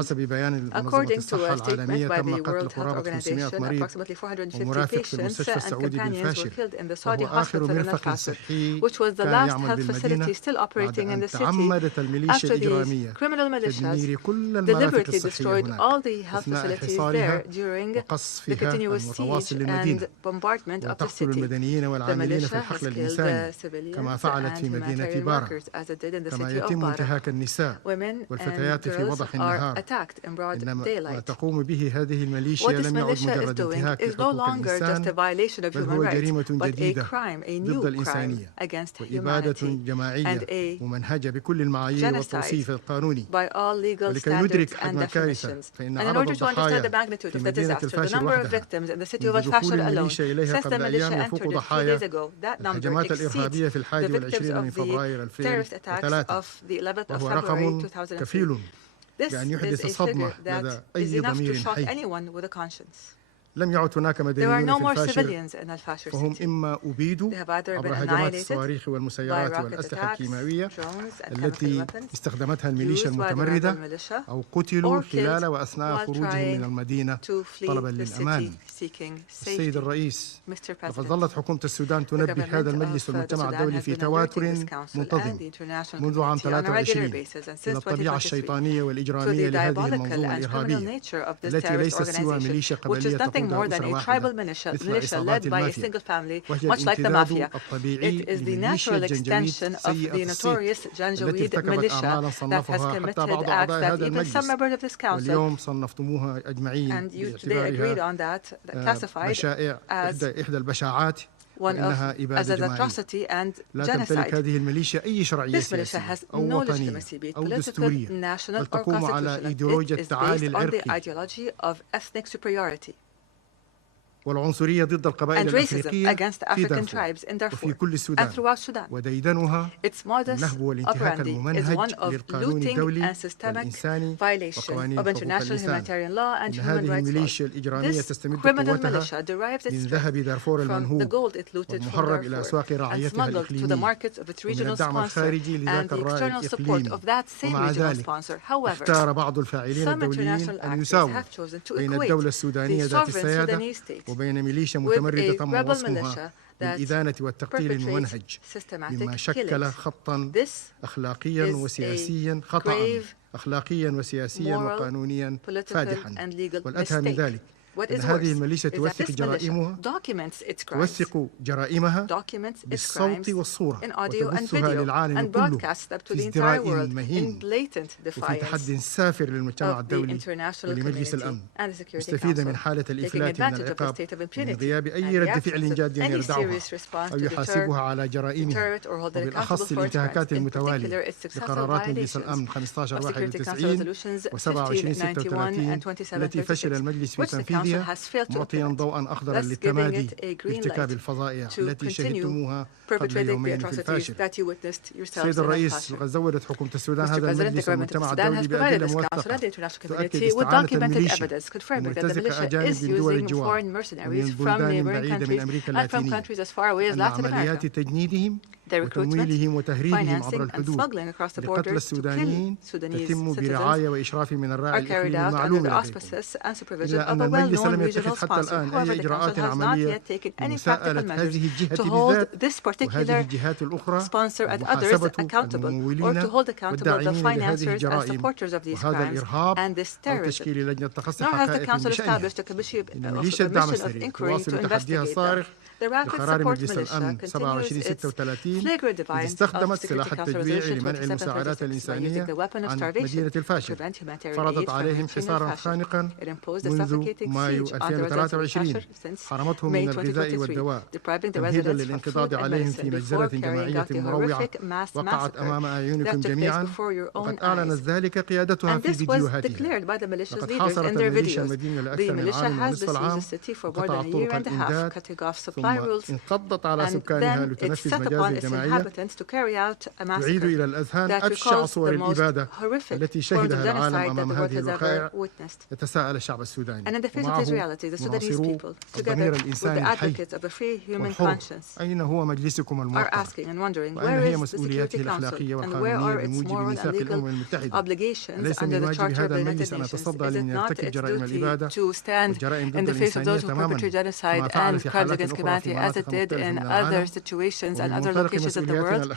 According to a statement by the World Health Organization, approximately 450 patients and companions were killed in the Saudi hospital in Al-Fasr, which was the last health facility still operating in the city after the criminal militia deliberately destroyed all the health facilities there during the continuous siege and bombardment of the city. The militia has killed civilians and humanitarian workers, as it did in the city of Bara. Women and girls are attacked in broad daylight. What this militia is doing is no longer just a violation of human rights, but a crime, a new crime against humanity, and a genocide by all legal standards and definitions. And in order to understand the magnitude of the disaster, the number of victims in the city of Al-Fashir alone, since the militia entered it 3 days ago, that number exceeds the victims of the terrorist attacks of the 11th of February 2003. This is a figure that is enough to shock anyone with a conscience. لم يعد هناك مدنيون في الفاشر فهم إما أبيدوا عبر هجمات الصواريخ والمسيرات والأسلحة الكيماوية التي استخدمتها الميليشيا المتمردة أو قتلوا خلال وأثناء خروجهم من المدينة طلبا للأمان. السيد الرئيس، لقد ظلت حكومة السودان تنبه هذا المجلس والمجتمع الدولي في تواتر منتظم منذ عام 23 إلى الطبيعة الشيطانية والإجرامية لهذه المنظومة الإرهابية التي ليست سوى ميليشيا قبلية more than a tribal militia led by a single family, much like the mafia. It is the natural extension of the notorious Janjaweed militia that has committed acts that even some members of this council, and you today agreed on that, classified as one of as an atrocity and genocide. This militia has no legitimacy, be it political, national, or constitutional. It is based on the ideology of ethnic superiority والعنصرية ضد القبائل الأفريقية في دارفور وفي كل السودان وديدنها النهب والانتهاك الممنهج للقانون الدولي والإنساني وقوانين حقوق الإنسان. إن هذه الميليشيا الإجرامية تستمد قوتها من ذهب دارفور المنهوب والمهرب إلى أسواق رعايتها الإقليمية ومن الدعم الخارجي لذاك الراعي الإقليمي. ومع ذلك اختار بعض الفاعلين الدوليين أن يساووا بين الدولة السودانية ذات السيادة وبين ميليشيا متمردة تم وصفها بالإدانة والتقتيل الممنهج مما شكل خطا أخلاقيا وسياسيا خطأ أخلاقيا وسياسيا وقانونيا فادحا والأدهى من ذلك أن هذه الميليشيا توثق جرائمها بالصوت والصورة وتبثها للعالم كله في ازدراء مهين وفي تحدي سافر للمجتمع الدولي ولمجلس الأمن مستفيدة من حالة الإفلات من العقاب من غياب أي رد فعل جاد يردعها أو يحاسبها على جرائمها وبالأخص الانتهاكات المتوالية لقرارات مجلس الأمن 15/91 و27/36 التي فشل المجلس في تنفيذها معطيا ضوءا أخضرا للتمادي بارتكاب الفظائع التي شهدتموها قبل يومين في الفاشر. سيد الرئيس، لقد زودت حكومة السودان هذا المجلس والمجتمع الدولي بأدلة موثقة تؤكد استعانة الميليشيا مرتزقة أجانب من دول الجوار ومن بلدان بعيدة من أمريكا اللاتينية أن عمليات تجنيدهم وتمويلهم وتهريبهم عبر الحدود لقتل السودانيين تتم برعاية وإشراف من الراعي الإقليمي المعلوم لديكم، إلا أن المجلس لم يتخذ حتى الآن أي إجراءات عملية لمساءلة هذه الجهة بالذات وهذه الجهات الأخرى ومحاسبة الممولين والداعمين لهذه الجرائم وهذا الإرهاب أو تشكيل لجنة تخصص حقائق بشأنها. إن ميليشيا الدعم السريع تواصل تحديها الصارخ لقرار مجلس الأمن 27/36 الذي استخدمت سلاح التجويع لمنع المساعدات الإنسانية عن مدينة الفاشر، فرضت عليهم حصارا خانقا منذ مايو 2023، حرمتهم من الغذاء والدواء تمهيدا للانقضاض عليهم في مجزرة جماعية مروعة وقعت أمام أعينكم جميعا، وقد أعلنت ذلك قيادتها في فيديوهاتها. لقد حاصرت الميليشيا المدينة لأكثر من عام ونصف العام وقطعت طرق الإمداد ثم انقضت على سكانها لتنفذ مجازر جماعية تعيد إلى الأذهان أبشع صور الإبادة التي شهدها العالم أمام هذه الوقائع. يتساءل الشعب السوداني ومعه مناصرو الضمير الإنساني الحي والحر أين هو مجلسكم الموقر وأين هي مسؤولياته الأخلاقية والقانونية بموجب ميثاق الأمم المتحدة؟ أليس من واجب هذا المجلس أن يتصدى لمن يرتكب جرائم الإبادة والجرائم ضد الإنسانية تماما كما فعل في حالات أخرى في as it did in other situations and other locations of the world,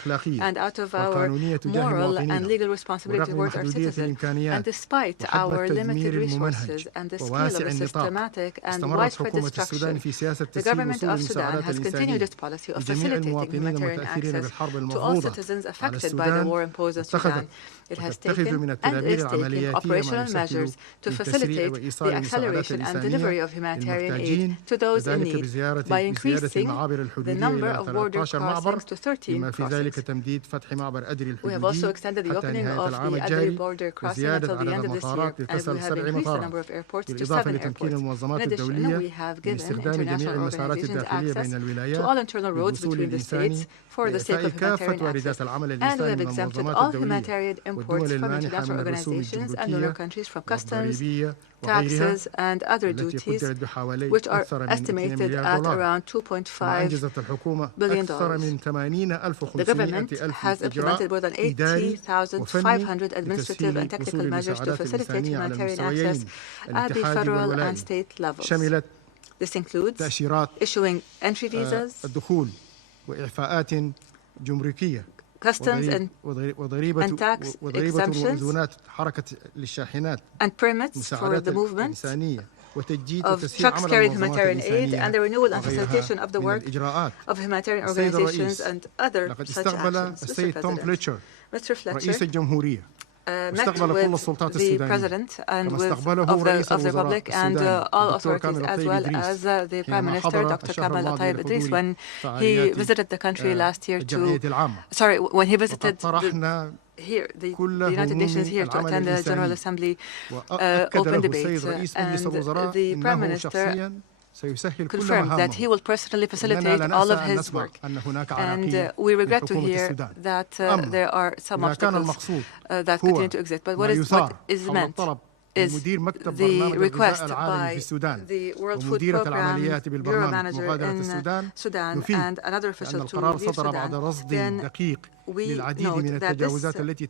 and out of our moral and legal responsibility towards our citizens, and despite our limited resources and the scale of the systematic and widespread destruction, the government of Sudan has continued its policy of facilitating humanitarian access to all citizens affected by the war imposed on Sudan. It has taken and is taking operational measures to facilitate the acceleration and delivery of humanitarian aid to those in need by increasing the number of border crossings to 13 crossings. We have also extended the opening of the Adri border crossing until the end of this year, and we have increased the number of airports to 7 airports. In addition, we have given international organizations access to all internal roads between the states for the sake of humanitarian access, and we have exempted all humanitarian imports from international organizations and donor countries from customs, taxes, and other duties, which are estimated at around $2.5 billion. The government has implemented more than 80,500 administrative and technical measures to facilitate humanitarian access at the federal and state levels. This includes issuing entry visas, customs and tax exemptions, and permits for the movement of trucks carrying humanitarian aid, and the renewal and facilitation of the work of humanitarian organizations and other such actions. Mr. Fletcher met with the President and of the Republic and all authorities, as well as the Prime Minister, Dr. Kamal Tayyip Idris, when he visited the country last year when he visited the United Nations here to attend the General Assembly open debate. And the Prime Minister confirmed that he will personally facilitate all of his work. And we regret to hear that there are some obstacles that continue to exist. But what is meant is the request by the World Food Program Bureau Manager in Sudan and another official to leave Sudan, then we note that this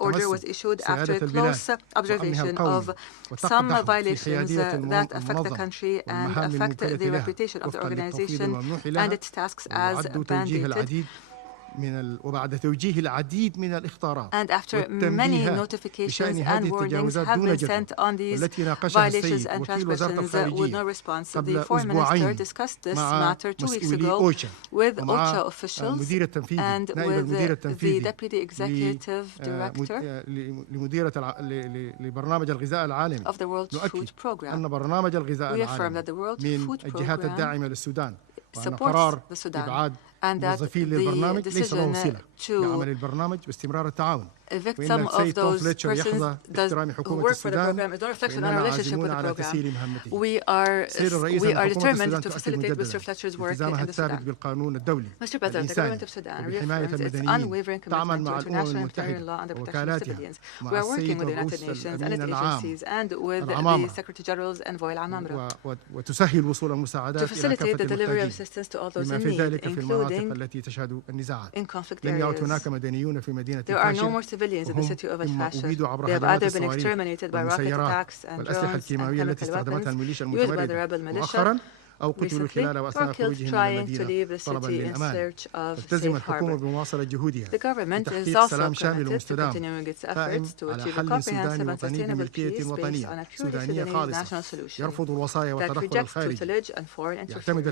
order was issued after a close observation of some violations that affect the country and affect the reputation of the organization and its tasks as mandated. And after many notifications and warnings have been sent on these violations and transgressions with no response, the Foreign Minister discussed this matter 2 weeks ago with OCHA officials and with the Deputy Executive Director of the World Food Program. We affirm that the World Food Program supports the Sudan and that the decision to evict some of those persons who work for the program is no reflection on our relationship with the program. We are determined to facilitate Mr. Fletcher's work in the Sudan. Mr. President, the government of Sudan reaffirms its unwavering commitment to international humanitarian law and the protection of civilians. We are working with the United Nations and its agencies and with the Secretary General's envoy Al-Amamra to facilitate the delivery of assistance to all those in need, including in conflict areas. There are no more civilians in the city of Al-Fashir. They have either been exterminated by rocket attacks and drones and chemical weapons used by the rebel militia recently, or killed trying to leave the city in search of safe harbor. The government is also committed to continuing its efforts to achieve a comprehensive and sustainable peace based on a purely Sudanese national solution that rejects tutelage and foreign interference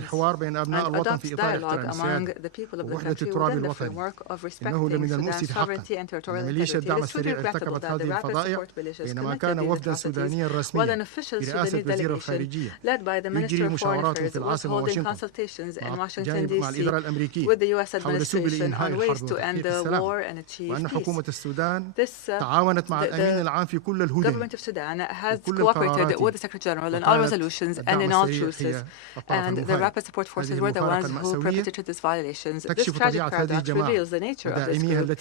and adopts dialogue among the people of the country within the framework of respecting Sudan's sovereignty and territorial integrity. It is truly regrettable that the rapid support militias committed these atrocities while an official Sudanese delegation led by the Minister of Foreign Affairs was holding consultations in Washington, D.C. with the U.S. administration on ways to end the war and achieve peace. The government of Sudan has cooperated with the Secretary General in all resolutions and in all truces, and the rapid support forces were the ones who perpetrated these violations. This tragic paradox reveals the nature of this group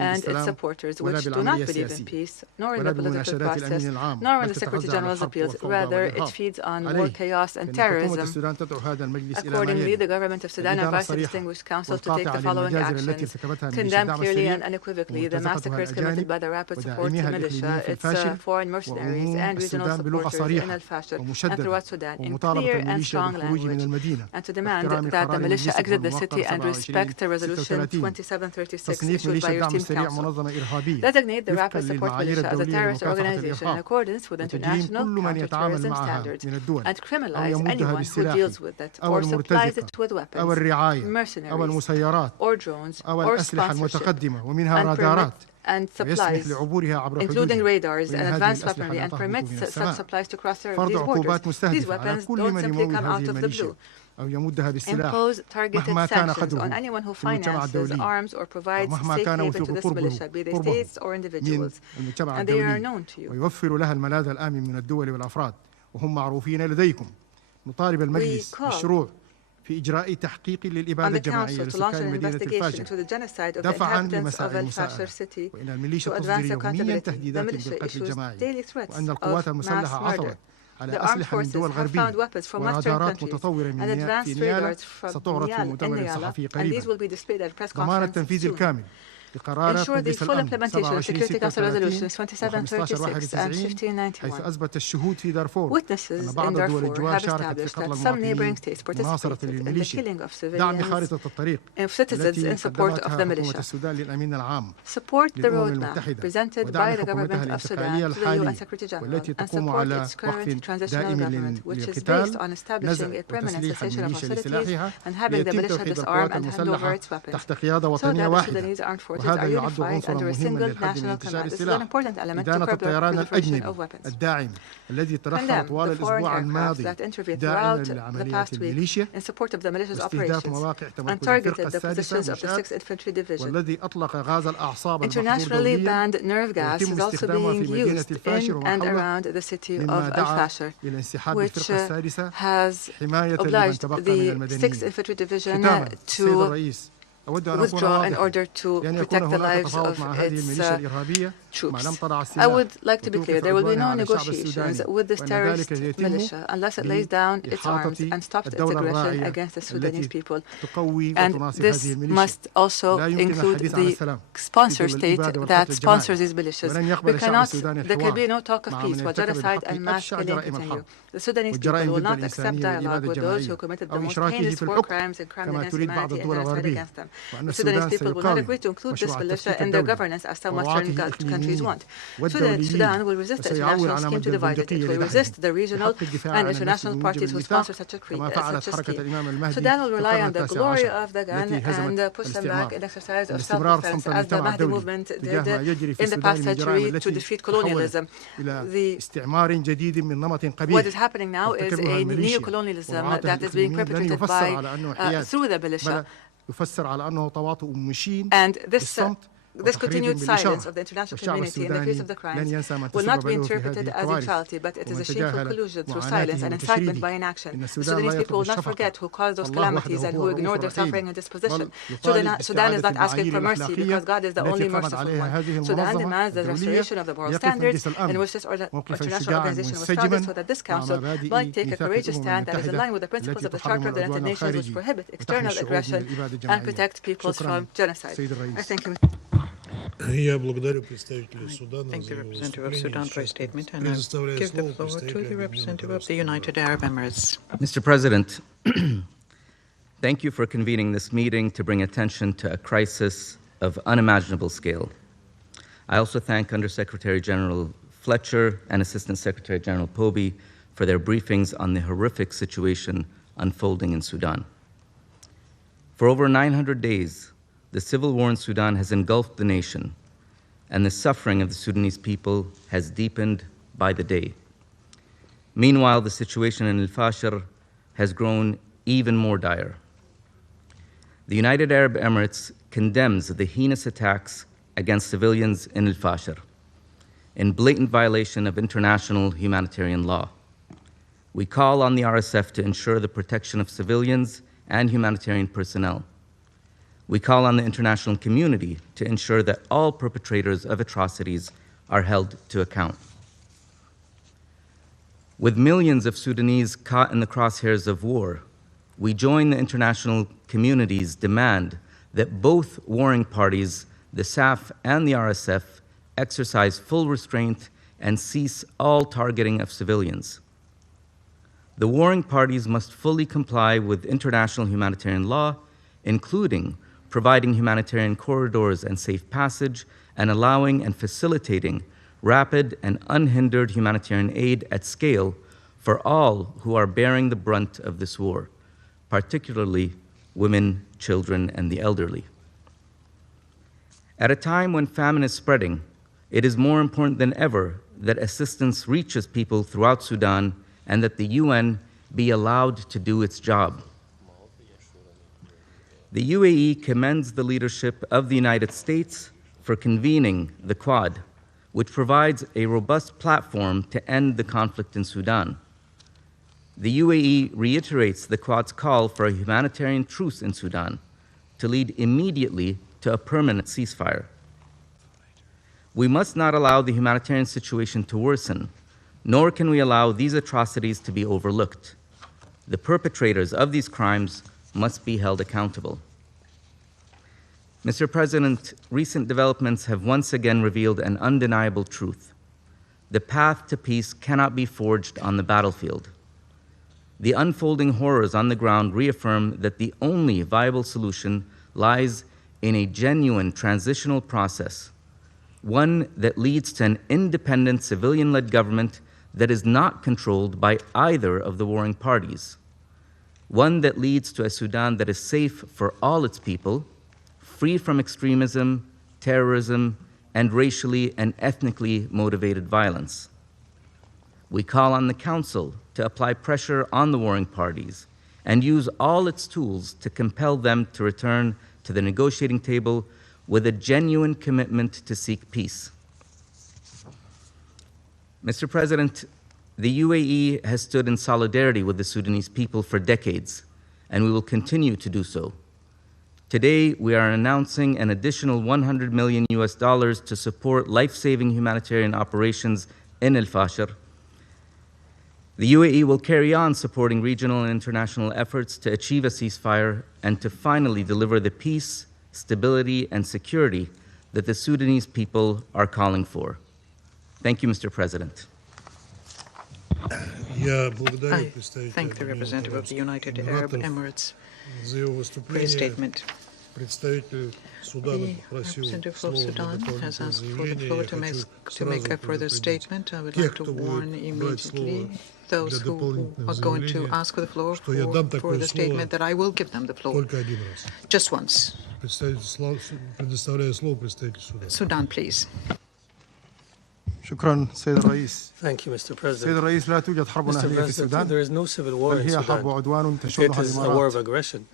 and its supporters, which do not believe in peace, nor in the political process, nor in the Secretary General's appeals. Rather, it feeds on war, chaos, and terrorism. Accordingly, the government of Sudan invites the Distinguished Council to take the following actions: condemn clearly and unequivocally the massacres committed by the rapid support militia, its foreign mercenaries, and regional supporters in Al-Fashir and throughout Sudan in clear and strong language, and to demand that the militia exit the city and respect Resolution 2736 issued by your team's council. Designate the rapid support militia as a terrorist organization in accordance with international counterterrorism standards and criminalize anyone who deals with it or supplies it with weapons, mercenaries, or drones, or sponsorship, and supplies, including radars and advanced weaponry, and permits such supplies to cross these borders. These weapons don't simply come out of the blue. Impose targeted sanctions on anyone who finances arms or provides safe haven to this militia, be they states or individuals, and they are known to you. نطالب المجلس بالشروع في إجراء تحقيق للإبادة الجماعية لسكان مدينة الفاشر دفعاً لمسائل المساءلة وإن الميليشيا تصدر يومياً تهديدات بالقتل الجماعي وأن القوات المسلحة عثرت على أسلحة من دول غربية ورادارات متطورة من نيالا ستعرض في مؤتمر صحفي قريباً ضمان التنفيذ الكامل ensure the full implementation of Security Council Resolutions 2736 and 1591. Witnesses in Darfur have established that some neighboring states participated in the killing of civilians and citizens in support of the militia. Support the roadmap presented by the government of Sudan to the UN Secretary General and support its current transitional government, which is based on establishing a permanent cessation of hostilities and having the militia disarm and hand over its weapons, so that the Sudanese armed forces are unified under a single national command. This is an important element to curb the proliferation of weapons. Condemn the foreign aircraft that intervened throughout the past week in support of the militia's operations and targeted the positions of the 6th Infantry Division. Internationally banned nerve gas is also being used in and around the city of Al-Fashir, which has obliged the 6th Infantry Division to withdraw in order to protect the lives of its troops. I would like to be clear, there will be no negotiations with this terrorist militia unless it lays down its arms and stops its aggression against the Sudanese people. And this must also include the sponsor state that sponsors these militias. There can be no talk of peace while genocide and mass killing continue. The Sudanese people will not accept dialogue with those who committed the most heinous war crimes and crimes against humanity and genocide against them. The Sudanese people will not agree to include this militia in their governance as some Western countries want. Sudan will resist the international scheme to divide it. It will resist the regional and international parties who sponsor such a scheme. Sudan will rely on the glory of the gun and push them back in exercise of self-defense as the Mahdi movement did in the past century to defeat colonialism. What is happening now is a neo-colonialism that is being perpetrated through the militia. And this continued silence of the international community in the face of the crimes will not be interpreted as neutrality, but it is a shameful collusion through silence and incitement by inaction. The Sudanese people will not forget who caused those calamities and who ignored their suffering and disposition. Sudan is not asking for mercy because God is the only merciful one. Sudan demands the restoration of the moral standards in which this international organization was founded, so that this council might take a courageous stand that is in line with the principles of the Charter of the United Nations, which prohibit external aggression and protect peoples from genocide. I thank you. Thank the representative of Sudan for a statement, and I give the floor to the representative of the United Arab Emirates. Mr. President, thank you for convening this meeting to bring attention to a crisis of unimaginable scale. I also thank Undersecretary General Fletcher and Assistant Secretary General Poby for their briefings on the horrific situation unfolding in Sudan. For over 900 days, the civil war in Sudan has engulfed the nation, and the suffering of the Sudanese people has deepened by the day. Meanwhile, the situation in Fashir has grown even more dire. The United Arab Emirates condemns the heinous attacks against civilians in Fashir, in blatant violation of international humanitarian law. We call on the RSF to ensure the protection of civilians and humanitarian personnel. We call on the international community to ensure that all perpetrators of atrocities are held to account. With millions of Sudanese caught in the crosshairs of war, we join the international community's demand that both warring parties, the SAF and the RSF, exercise full restraint and cease all targeting of civilians. The warring parties must fully comply with international humanitarian law, including providing humanitarian corridors and safe passage, and allowing and facilitating rapid and unhindered humanitarian aid at scale for all who are bearing the brunt of this war, particularly women, children, and the elderly. At a time when famine is spreading, it is more important than ever that assistance reaches people throughout Sudan and that the UN be allowed to do its job. The UAE commends the leadership of the United States for convening the Quad, which provides a robust platform to end the conflict in Sudan. The UAE reiterates the Quad's call for a humanitarian truce in Sudan to lead immediately to a permanent ceasefire. We must not allow the humanitarian situation to worsen, nor can we allow these atrocities to be overlooked. The perpetrators of these crimes must be held accountable. Mr. President, recent developments have once again revealed an undeniable truth. The path to peace cannot be forged on the battlefield. The unfolding horrors on the ground reaffirm that the only viable solution lies in a genuine transitional process, one that leads to an independent civilian-led government that is not controlled by either of the warring parties, one that leads to a Sudan that is safe for all its people, free from extremism, terrorism, and racially and ethnically motivated violence. We call on the Council to apply pressure on the warring parties and use all its tools to compel them to return to the negotiating table with a genuine commitment to seek peace. Mr. President, the UAE has stood in solidarity with the Sudanese people for decades, and we will continue to do so. Today, we are announcing an additional $100 million to support life-saving humanitarian operations in Al-Fashir. The UAE will carry on supporting regional and international efforts to achieve a ceasefire and to finally deliver the peace, stability, and security that the Sudanese people are calling for. Thank you, Mr. President. I thank the representative of the United Arab Emirates for his statement. The representative of Sudan has asked for the floor to make a further statement. I would like to warn immediately those who are going to ask for the floor for the statement that I will give them the floor just once. Sudan, please. شكرا سيد الرئيس. Thank you, Mr. President. سيد الرئيس لا توجد حرب أهلية في السودان. There is no civil war in Sudan. It is a war of aggression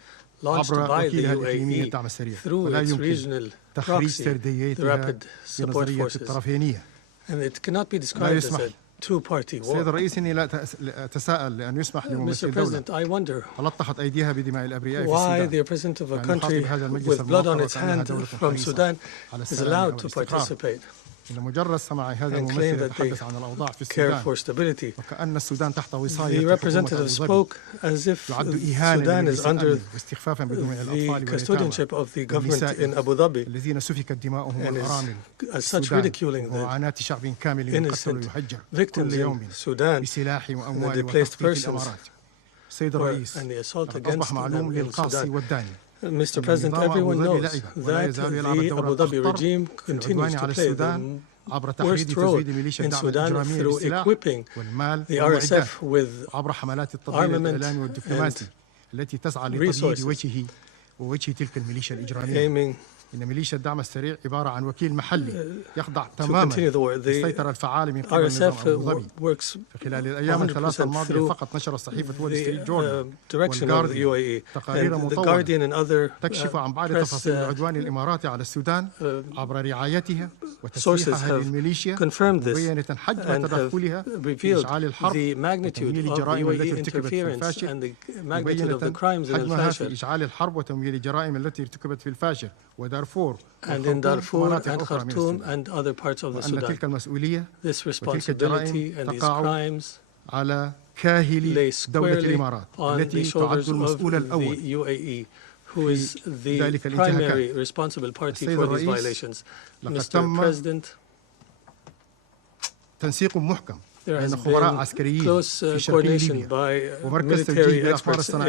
launched by the UAE through its regional proxy, the Rapid Support Forces. And it cannot be described as a two-party war. سيد الرئيس إني لا أتساءل لأن يسمح لممثل الدولة I wonder why the representative of a country with blood on its hand from Sudan is allowed to participate and claim that they care for stability. The representative spoke as if Sudan is under the custodianship of the government in Abu Dhabi and is as such ridiculing the innocent victims in Sudan, the displaced persons, and the assault against them in Sudan. Mr. President, everyone knows that the Abu Dhabi regime continues to play the worst role in Sudan through equipping the RSF with armament and resources, aiming إن ميليشيا الدعم السريع عبارة عن وكيل محلي يخضع تماما للسيطرة الفعالة من قبل نظام أبو ظبي. خلال الأيام الثلاثة الماضية فقط نشر صحيفة وول ستريت جورنال والجارديان تقارير مطولة تكشف عن بعض تفاصيل العدوان الإماراتي على السودان عبر رعايتها وتسليحها للميليشيا مبينة حجم تدخلها في إشعال الحرب وتمويل الجرائم التي ارتكبت في الفاشر مبينة حجمها في إشعال الحرب وتمويل الجرائم التي ارتكبت في الفاشر ودارفور and in Darfur and Khartoum and other parts of the Sudan. This responsibility and these crimes lay squarely on the shoulders of the UAE, who is the primary responsible party for these violations. Mr. President, تنسيق محكم there has been close coordination by military experts in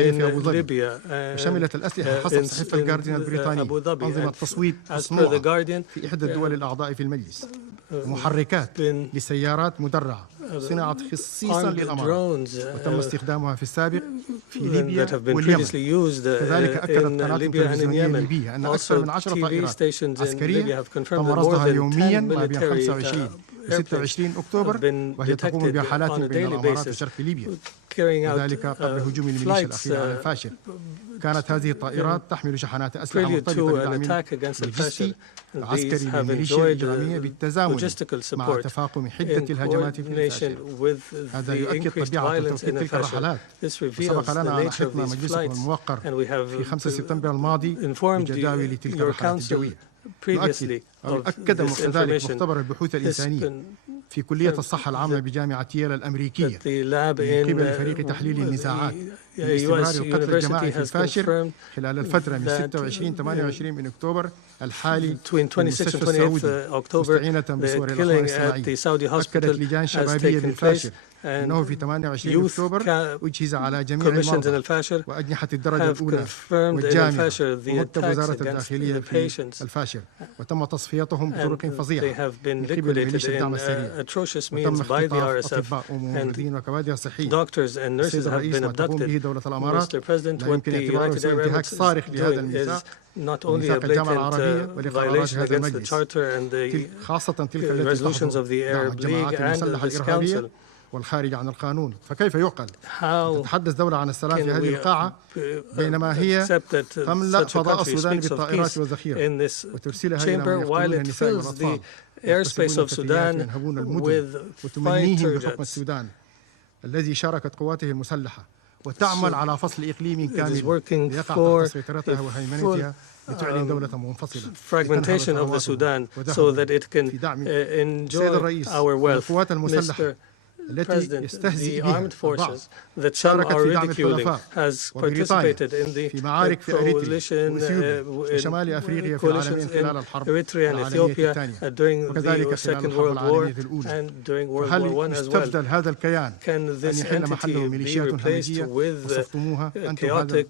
Libya وشملت الأسلحة حسب صحيفة الجارديان البريطانية أنظمة تصويب مصنوعة في إحدى الدول الأعضاء في المجلس محركات لسيارات مدرعة صناعة خصيصا للأمارات وتم استخدامها في السابق في ليبيا واليمن كذلك أكدت قناة تلفزيونية ليبية أن أكثر من 10 طائرات عسكرية تم رصدها يوميا ما بين 25 و26 أكتوبر وهي تقوم بحالات بين الأمارات وشرق ليبيا وذلك قبل هجوم الميليشيا الأخير على الفاشر. كانت هذه الطائرات تحمل شحنات أسلحة مرتبطة بالتأمين اللوجستي العسكري للميليشيا الإجرامية بالتزامن مع تفاقم حدة الهجمات في الفاشر. هذا يؤكد طبيعة توقيت تلك الرحلات وسبق لنا أن أحطنا مجلسكم الموقر في 5 سبتمبر الماضي بجداول تلك الرحلات الجوية. أكد كذلك مختبر البحوث الإنسانية في كلية الصحة العامة بجامعة ييل الأمريكية من قبل فريق تحليل النزاعات باستمرار القتل الجماعي في الفاشر خلال الفترة من 26-28 من أكتوبر الحالي في المستشفى السعودي مستعينة بصور الأخوان الصناعية. أكدت لجان شبابية بالفاشر أنه في 28 أكتوبر أجهز على جميع المرضى وأجنحة الدرجة الأولى والجامعة ومكتب وزارة الداخلية في الفاشر وتم تصفيتهم بطرق فظيعة من قبل ميليشيا الدعم السريع وتم اختطاف أطباء وممرضين وكوادر صحية. السيد الرئيس ما تقوم به دولة الأمارات لا يمكن اعتباره سوى انتهاك صارخ لهذا الميثاق وميثاق الجامعة العربية ولقرارات هذا المجلس خاصة تلك التي تحظر دعم الجماعات المسلحة الإرهابية والخارج عن القانون. فكيف يعقل تتحدث دولة عن السلام في هذه القاعة بينما هي تملأ فضاء السودان بالطائرات والذخيرة وترسلها إلى ما يقتلون النساء والأطفال ويحتسبون الفتيات وينهبون المدن وتمنيهم بحكم السودان الذي شاركت قواته المسلحة وتعمل على فصل إقليمي كامل ليقع تحت سيطرتها وهيمنتها fragmentation of the Sudan so that it can enjoy our wealth. Mr. President, the armed forces that some are ridiculing has participated in the coalitions in Eritrea and Ethiopia during the Second World War and during World War I as well. Can this entity be replaced with chaotic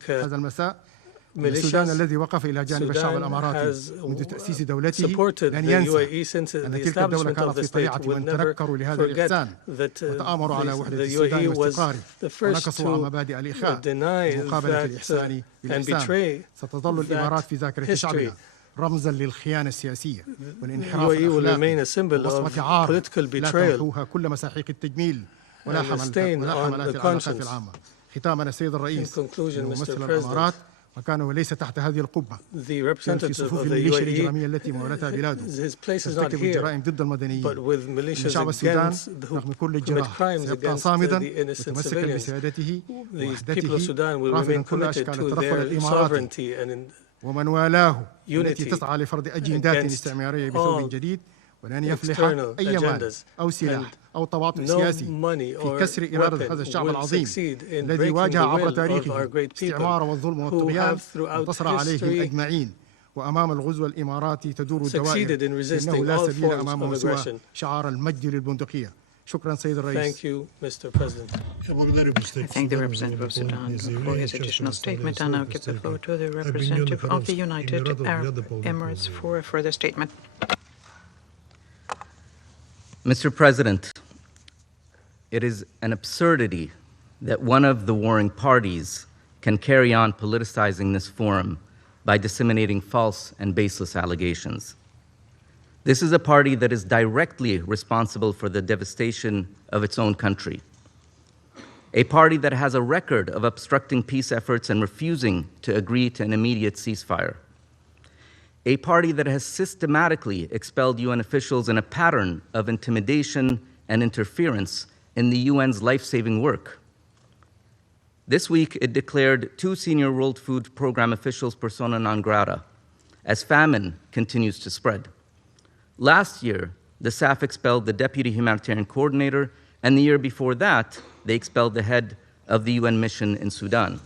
السودان الذي وقف إلى جانب الشعب الأماراتي منذ تأسيس دولته لن ينسى أن تلك الدولة كانت في طليعة من تنكروا لهذا الإحسان وتآمروا على وحدة السودان واستقراره ونكصوا مبادئ الإخاء ومقابلة الإحسان بالإحسان. ستظل الإمارات في ذاكرة شعبنا رمزا للخيانة السياسية والانحراف الأخلاقي ووصمة عار لا تمحوها كل مساحيق التجميل ولا حملات العلاقات العامة. ختاما السيد الرئيس ممثل الإمارات مكانه وليس تحت هذه القبة في صفوف الميليشيا الإجرامية التي مولتها بلاده ترتكب الجرائم ضد المدنيين. إن شعب السودان رغم كل الجراح سيبقى صامدا متمسكا بسيادته ووحدته رافضا كل أشكال الترفع الإماراتي ومن والاه التي تسعى لفرض أجندات استعمارية بثوب جديد ولن يفلح أي مال أو سلاح أو تواطؤ سياسي في كسر إرادة هذا الشعب العظيم الذي واجه عبر تاريخه الاستعمار والظلم والطغيان وانتصر عليهم أجمعين. وأمام الغزو الإماراتي تدور الدوائر إنه لا سبيل أمامه سوى شعار المجد للبندقية. شكرا سيد الرئيس. Thank you, Mr. President. I thank the representative of Sudan for his additional statement, and I'll give the floor to the representative of the United Arab Emirates for a further statement. Mr. President, it is an absurdity that one of the warring parties can carry on politicizing this forum by disseminating false and baseless allegations. This is a party that is directly responsible for the devastation of its own country, a party that has a record of obstructing peace efforts and refusing to agree to an immediate ceasefire, a party that has systematically expelled UN officials in a pattern of intimidation and interference in the UN's life-saving work. This week, it declared 2 senior World Food Program officials persona non grata, as famine continues to spread. Last year, the SAF expelled the Deputy Humanitarian Coordinator, and the year before that, they expelled the head of the UN mission in Sudan.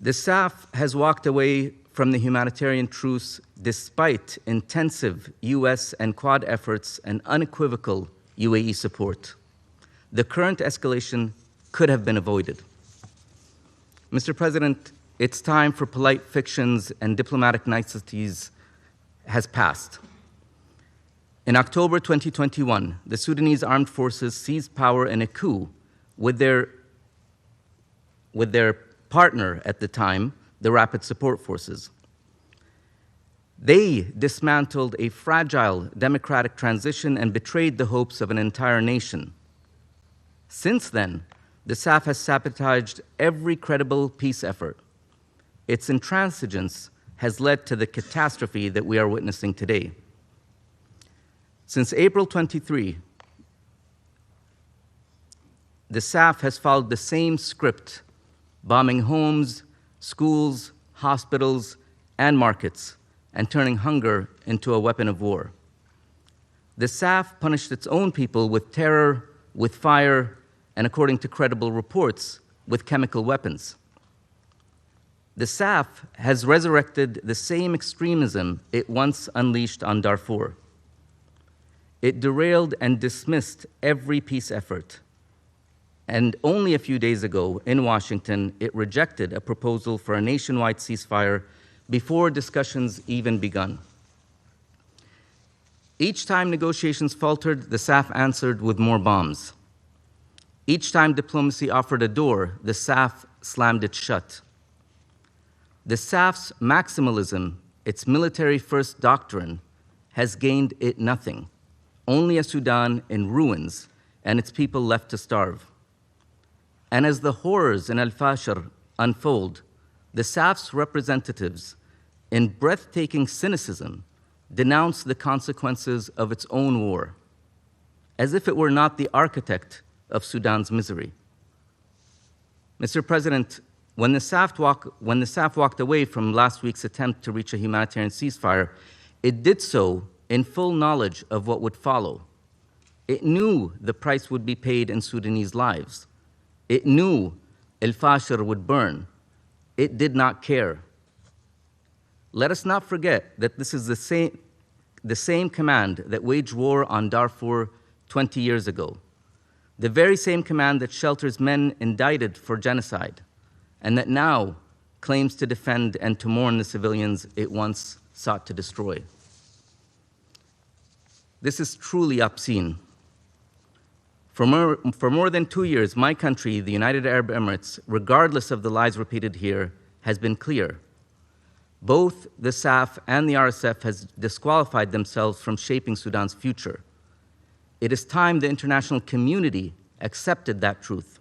The SAF has walked away from the humanitarian truce despite intensive US and Quad efforts and unequivocal UAE support. The current escalation could have been avoided. Mr. President, it's time for polite fictions and diplomatic niceties has passed. In October 2021, the Sudanese armed forces seized power in a coup with their partner at the time, the Rapid Support Forces. They dismantled a fragile democratic transition and betrayed the hopes of an entire nation. Since then, the SAF has sabotaged every credible peace effort. Its intransigence has led to the catastrophe that we are witnessing today. Since April 23, the SAF has followed the same script, bombing homes, schools, hospitals, and markets, and turning hunger into a weapon of war. The SAF punished its own people with terror, with fire, and according to credible reports, with chemical weapons. The SAF has resurrected the same extremism it once unleashed on Darfur. It derailed and dismissed every peace effort. And only a few days ago in Washington, it rejected a proposal for a nationwide ceasefire before discussions even begun. Each time negotiations faltered, the SAF answered with more bombs. Each time diplomacy offered a door, the SAF slammed it shut. The SAF's maximalism, its military-first doctrine, has gained it nothing, only a Sudan in ruins and its people left to starve. And as the horrors in Fashir unfold, the SAF's representatives, in breathtaking cynicism, denounce the consequences of its own war, as if it were not the architect of Sudan's misery. Mr. President, When the SAF walked away from last week's attempt to reach a humanitarian ceasefire, it did so in full knowledge of what would follow. It knew the price would be paid in Sudanese lives. It knew Fashir would burn. It did not care. Let us not forget that this is the same command that waged war on Darfur 20 years ago, the very same command that shelters men indicted for genocide, and that now claims to defend and to mourn the civilians it once sought to destroy. This is truly obscene. For more than 2 years, my country, the United Arab Emirates, regardless of the lies repeated here, has been clear. Both the SAF and the RSF has disqualified themselves from shaping Sudan's future. It is time the international community accepted that truth.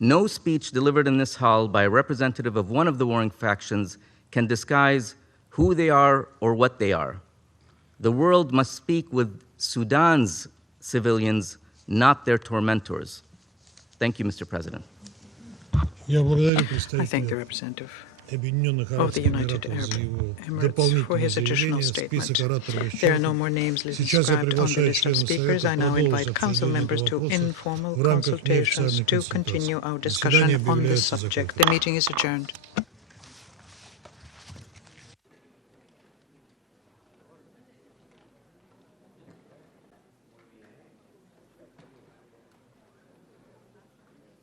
No speech delivered in this hall by a representative of one of the warring factions can disguise who they are or what they are. The world must speak with Sudan's civilians, not their tormentors. Thank you, Mr. President. I thank the representative of the United Arab Emirates for his additional statement. There are no more names described on the list of speakers. I now invite Council members to informal consultations to continue our discussion on this subject. The meeting is adjourned.